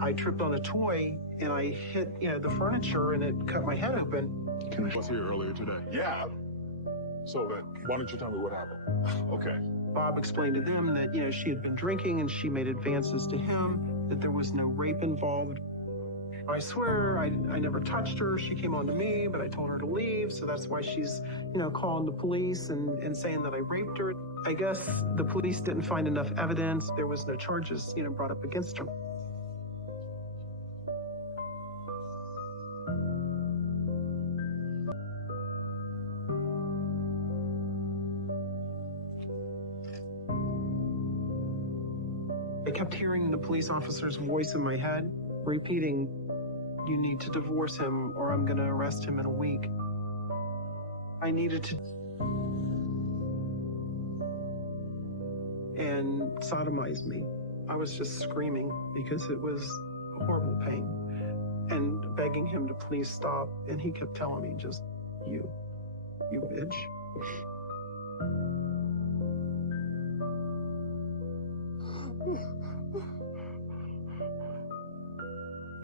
I tripped on a toy and I hit, the furniture and it cut my head open. I was here earlier today. Yeah. So then, why don't you tell me what happened? Okay. Bob explained to them that, she had been drinking and she made advances to him, that there was no rape involved. I swear I never touched her. She came on to me, but I told her to leave. So that's why she's, calling the police and saying that I raped her. I guess the police didn't find enough evidence. There was no charges, brought up against her. I kept hearing the police officer's voice in my head, repeating, "You need to divorce him or I'm going to arrest him in a week." I needed to. And sodomize me. I was just screaming because it was horrible pain and begging him to please stop. And he kept telling me, just, you bitch.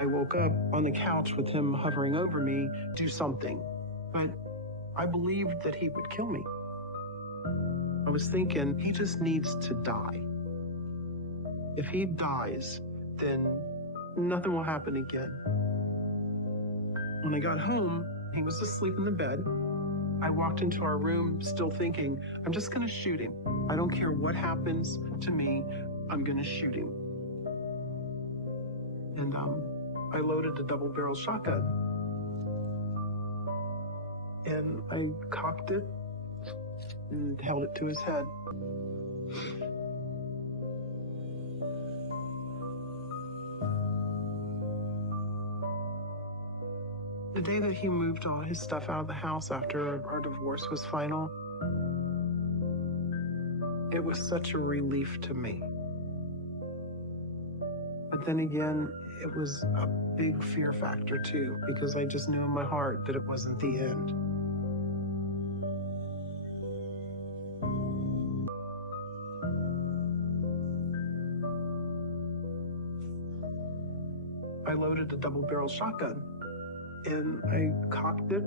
I woke up on the couch with him hovering over me, do something. But I believed that he would kill me. I was thinking, he just needs to die. If he dies, then nothing will happen again. When I got home, he was asleep in the bed. I walked into our room still thinking, I'm just gonna shoot him. I don't care what happens to me, I'm gonna shoot him. And I loaded a double-barrel shotgun. And I cocked it and held it to his head. The day that he moved all his stuff out of the house after our divorce was final, it was such a relief to me. But then again, it was a big fear factor too, because I just knew in my heart that it wasn't the end. I loaded a double-barrel shotgun and I cocked it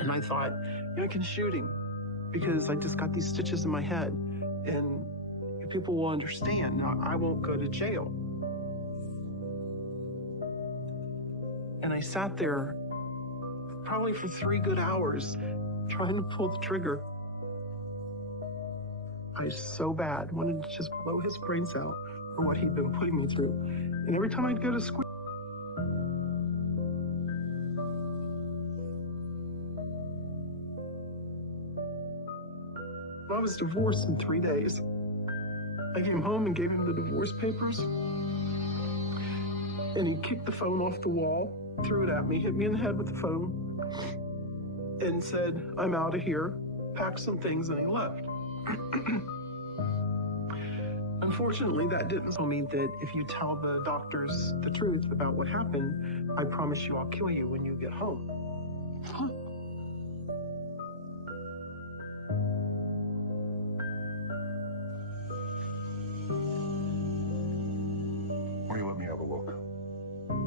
and I thought, I can shoot him because I just got these stitches in my head and people will understand. Now, I won't go to jail. And I sat there probably for 3 good hours trying to pull the trigger. I so bad wanted to just blow his brains out for what he'd been putting me through. And every time I'd go to squeeze, I was divorced in 3 days. I came home and gave him the divorce papers. And he kicked the phone off the wall, threw it at me, hit me in the head with the phone, and said, I'm out of here, packed some things, and he left. Unfortunately, that didn't tell me that if you tell the doctors the truth about what happened, I promise you I'll kill you when you get home.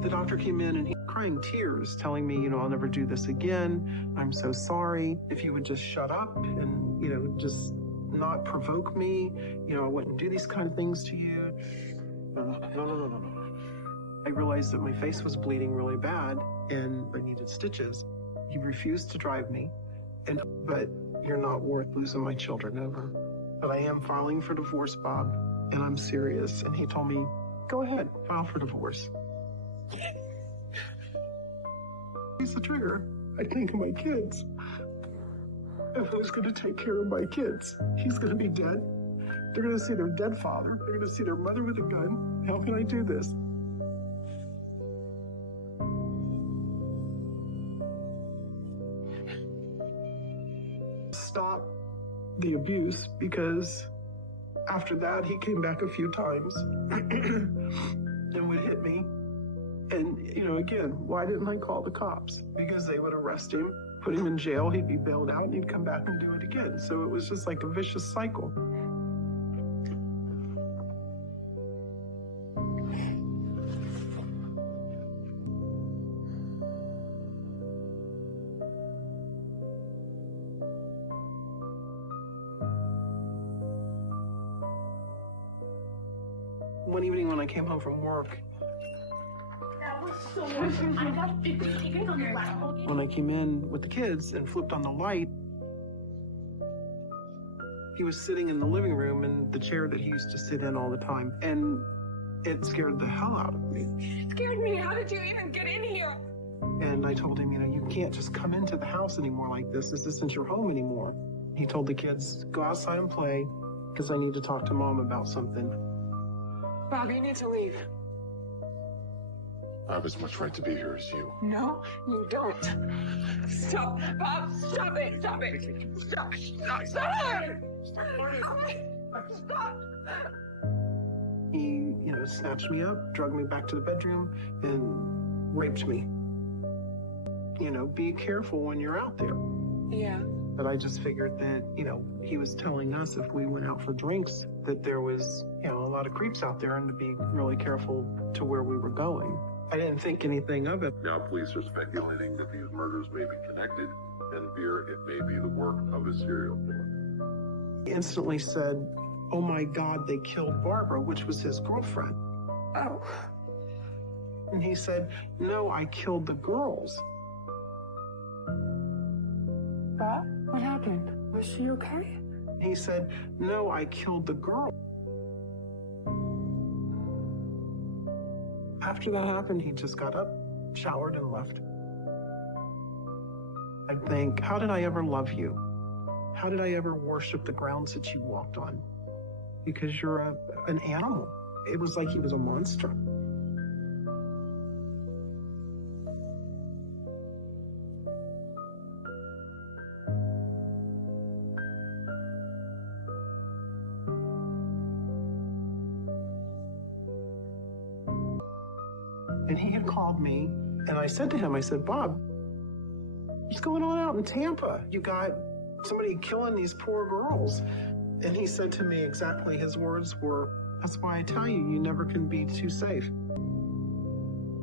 The doctor came in and he crying tears, telling me, I'll never do this again. I'm so sorry. If you would just shut up and, just not provoke me, I wouldn't do these kind of things to you. No. I realized that my face was bleeding really bad and I needed stitches. He refused to drive me, but you're not worth losing my children over. But I am filing for divorce, Bob, and I'm serious. And he told me, go ahead, file for divorce. He's the trigger. I think of my kids. And who's going to take care of my kids? He's going to be dead. They're going to see their dead father. They're going to see their mother with a gun. How can I do this? Stop the abuse because After that, he came back a few times and would hit me. And, again, why didn't I call the cops? Because they would arrest him, put him in jail, he'd be bailed out, and he'd come back and do it again. So it was just like a vicious cycle. One evening when I came home from work, when I came in with the kids and flipped on the light, he was sitting in the living room in the chair that he used to sit in all the time, and it scared the hell out of me. It scared me. How did you even get in here? And I told him, you can't just come into the house anymore like this. This isn't your home anymore. He told the kids, go outside and play, because I need to talk to Mom about something. Bob, you need to leave. I have as much right to be here as you. No, you don't. Stop. Bob, stop it. Stop it. Stop. Stop. Stop. He, snatched me up, dragged me back to the bedroom, and raped me. Be careful when you're out there. Yeah. But I just figured that, he was telling us if we went out for drinks that there was, a lot of creeps out there and to be really careful to where we were going. I didn't think anything of it. Now police are speculating that these murders may be connected and fear it may be the work of a serial killer. He instantly said, oh my God, they killed Barbara, which was his girlfriend. Oh. And he said, no, I killed the girls. Bob, what happened? Was she okay? He said, no, I killed the girl. After that happened, he just got up, showered, and left. I think, how did I ever love you? How did I ever worship the grounds that you walked on? Because you're an animal. It was like he was a monster. And he had called me, and I said to him, I said, Bob, what's going on out in Tampa? You got somebody killing these poor girls. And he said to me exactly, his words were, that's why I tell you, you never can be too safe.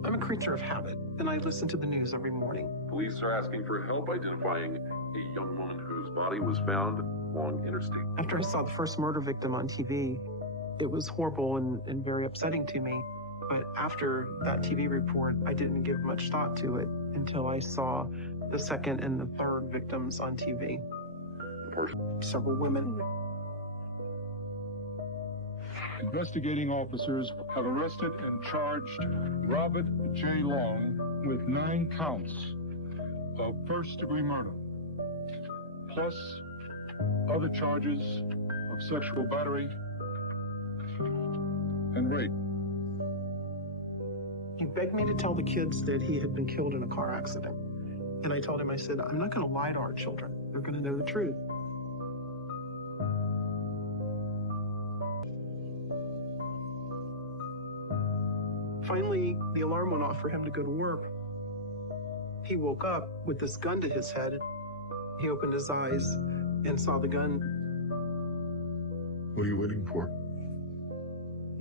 I'm a creature of habit, and I listen to the news every morning. Police are asking for help identifying a young woman whose body was found along interstate. After I saw the first murder victim on TV, it was horrible and very upsetting to me. But after that TV report, I didn't give much thought to it until I saw the second and the third victims on TV. Several women. Investigating officers have arrested and charged Robert J. Long with 9 counts of first-degree murder, plus other charges of sexual battery and rape. He begged me to tell the kids that he had been killed in a car accident. And I told him, I said, I'm not going to lie to our children. They're going to know the truth. Finally, the alarm went off for him to go to work. He woke up with this gun to his head. He opened his eyes and saw the gun. What are you waiting for?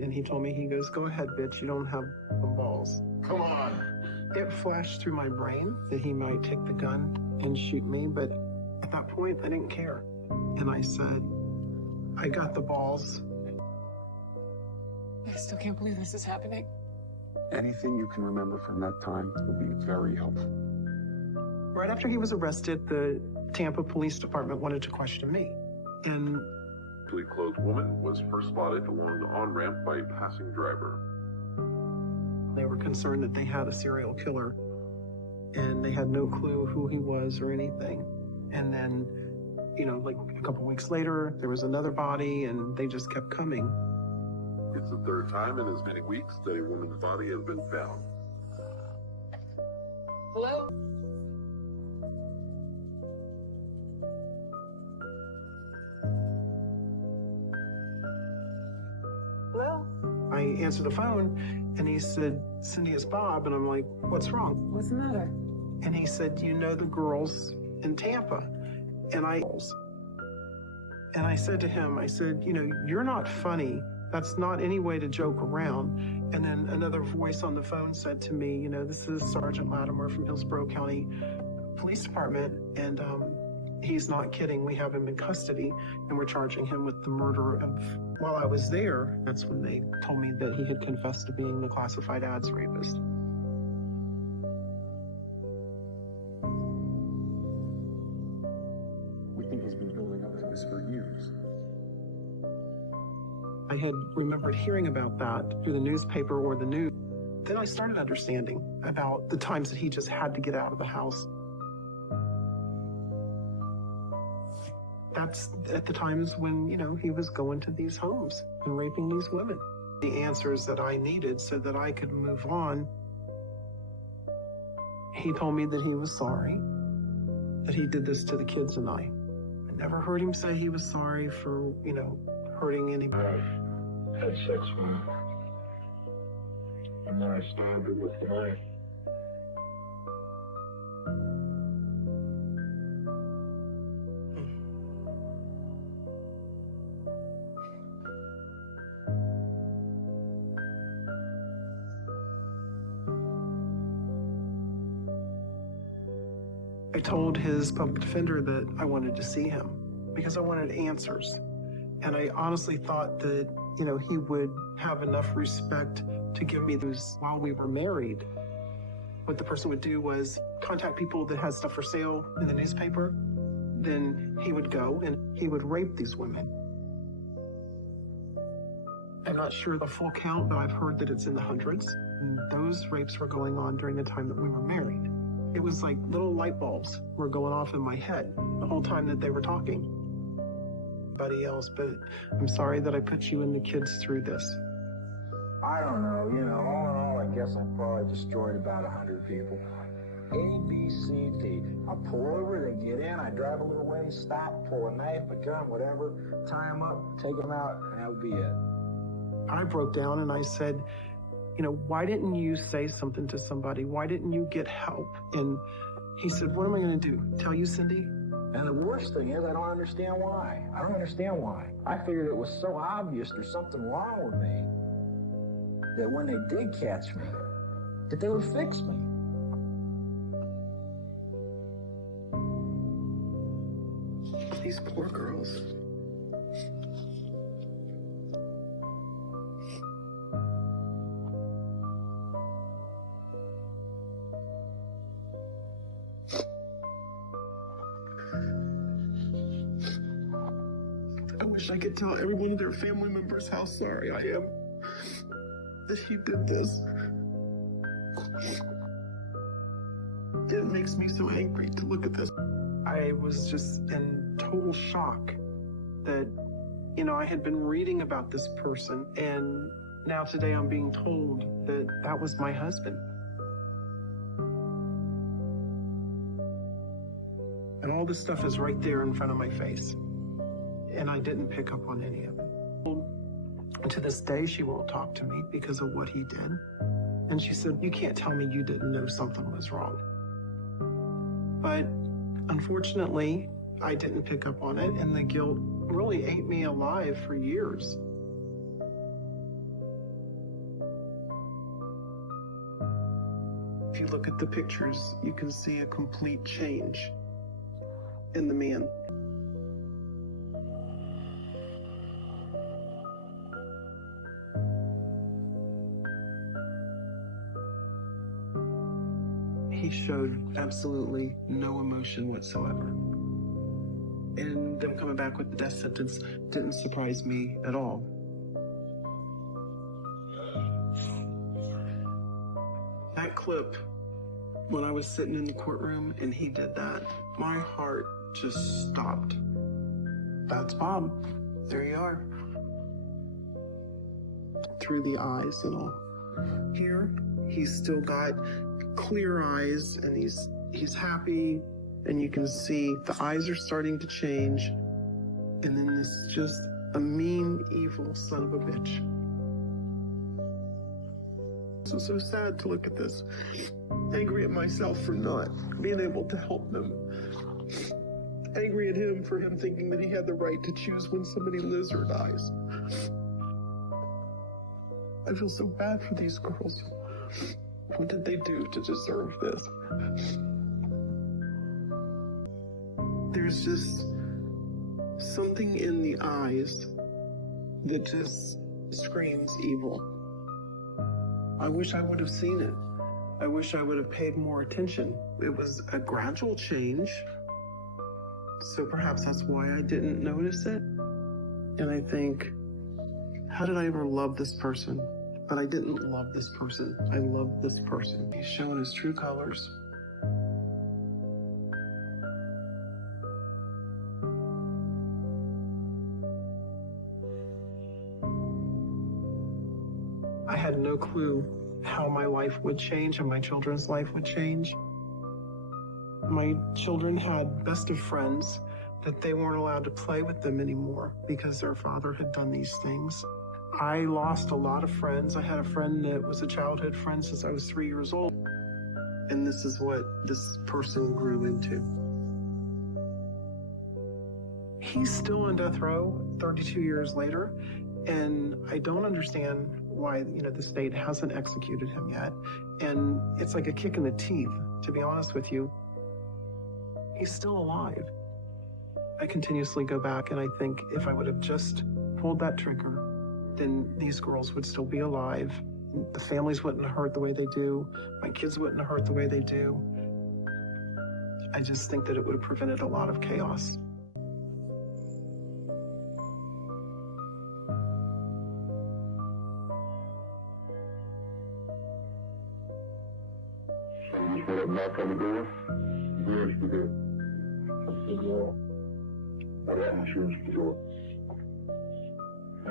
And he told me, he goes, go ahead, bitch, you don't have the balls. Come on. It flashed through my brain that he might take the gun and shoot me, but at that point, I didn't care. And I said, I got the balls. I still can't believe this is happening. Anything you can remember from that time will be very helpful. Right after he was arrested, the Tampa Police Department wanted to question me. And A clothed woman was first spotted along the on-ramp by a passing driver. they were concerned that they had a serial killer, and they had no clue who he was or anything. And then, like a couple weeks later, there was another body, and they just kept coming. It's the third time in as many weeks that a woman's body has been found. Hello? Hello? I answered the phone and he said, Cindy, it's Bob. And I'm like, what's wrong? What's the matter? And he said, you know the girls in Tampa. And I said to him, I said, you know, you're not funny. That's not any way to joke around. And then another voice on the phone said to me, you know, this is Sergeant Latimer from Hillsborough County Police Department. And he's not kidding. We have him in custody and we're charging him with the murder of, while I was there, that's when they told me that he had confessed to being the classified ads rapist. We think he's been building up to this for years. I had remembered hearing about that through the newspaper or the news. Then I started understanding about the times that he just had to get out of the house. That's at the times when, you know, he was going to these homes and raping these women. The answers that I needed so that I could move on. He told me that he was sorry, that he did this to the kids and I never heard him say he was sorry for, you know, hurting anybody. I had sex with him. And then I stabbed her with the knife. I told his public defender that I wanted to see him because I wanted answers. And I honestly thought that, you know, he would have enough respect to give me those while we were married. What the person would do was contact people that had stuff for sale in the newspaper. Then he would go and he would rape these women. I'm not sure the full count, but I've heard that it's in the hundreds. And those rapes were going on during the time that we were married. It was like little light bulbs were going off in my head the whole time that they were talking. Anybody else, but I'm sorry that I put you and the kids through this. I don't know, you know, all in all, I guess I probably destroyed about 100 people. A, B, C, D. I pull over, they get in, I drive a little way, stop, pull a knife, a gun, whatever, tie them up, take them out, and that would be it. I broke down and I said, you know, why didn't you say something to somebody? Why didn't you get help? And he said, what am I going to do? Tell you, Cindy? And the worst thing is I don't understand why. I don't understand why. I figured it was so obvious there's something wrong with me that when they did catch me, that they would fix me. These poor girls. I wish I could tell every one of their family members how sorry I am that he did this. It makes me so angry to look at this. I was just in total shock that, you know, I had been reading about this person and now today I'm being told that that was my husband. And all this stuff is right there in front of my face. And I didn't pick up on any of it. And to this day, she won't talk to me because of what he did. And she said, you can't tell me you didn't know something was wrong. But unfortunately, I didn't pick up on it, and the guilt really ate me alive for years. If you look at the pictures, you can see a complete change in the man. He showed absolutely no emotion whatsoever. And them coming back with the death sentence didn't surprise me at all. That clip, when I was sitting in the courtroom and he did that, my heart just stopped. That's Bob. There you are. Through the eyes and all. Here, he's still got clear eyes and he's happy, and you can see the eyes are starting to change, and then it's just a mean, evil son of a bitch. so sad to look at this. Angry at myself for not being able to help them. Angry at him for him thinking that he had the right to choose when somebody lives or dies. I feel so bad for these girls. What did they do to deserve this? There's just something in the eyes that just screams evil. I wish I would have seen it. I wish I would have paid more attention. It was a gradual change, so perhaps that's why I didn't notice it. And I think, how did I ever love this person? But I didn't love this person. I loved this person. He's shown his true colors. I had no clue how my life would change and my children's life would change. My children had best of friends that they weren't allowed to play with them anymore because their father had done these things. I lost a lot of friends. I had a friend that was a childhood friend since I was 3 years old. And this is what this person grew into. He's still on death row 32 years later, and I don't understand why, the state hasn't executed him yet. And it's like a kick in the teeth, to be honest with you. He's still alive. I continuously go back and I think if I would have just pulled that trigger, then these girls would still be alive. The families wouldn't have hurt the way they do. My kids wouldn't have hurt the way they do. I just think that it would have prevented a lot of chaos. You put a knock on the door? Yes, we did. I said, well, I got my shoes for the door.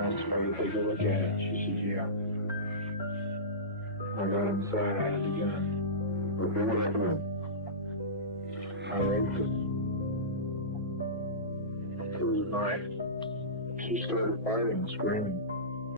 I just wanted to take a look at it. She said, yeah. I got inside, I had the gun. But who was home? I raped her. It was night. She started fighting and screaming.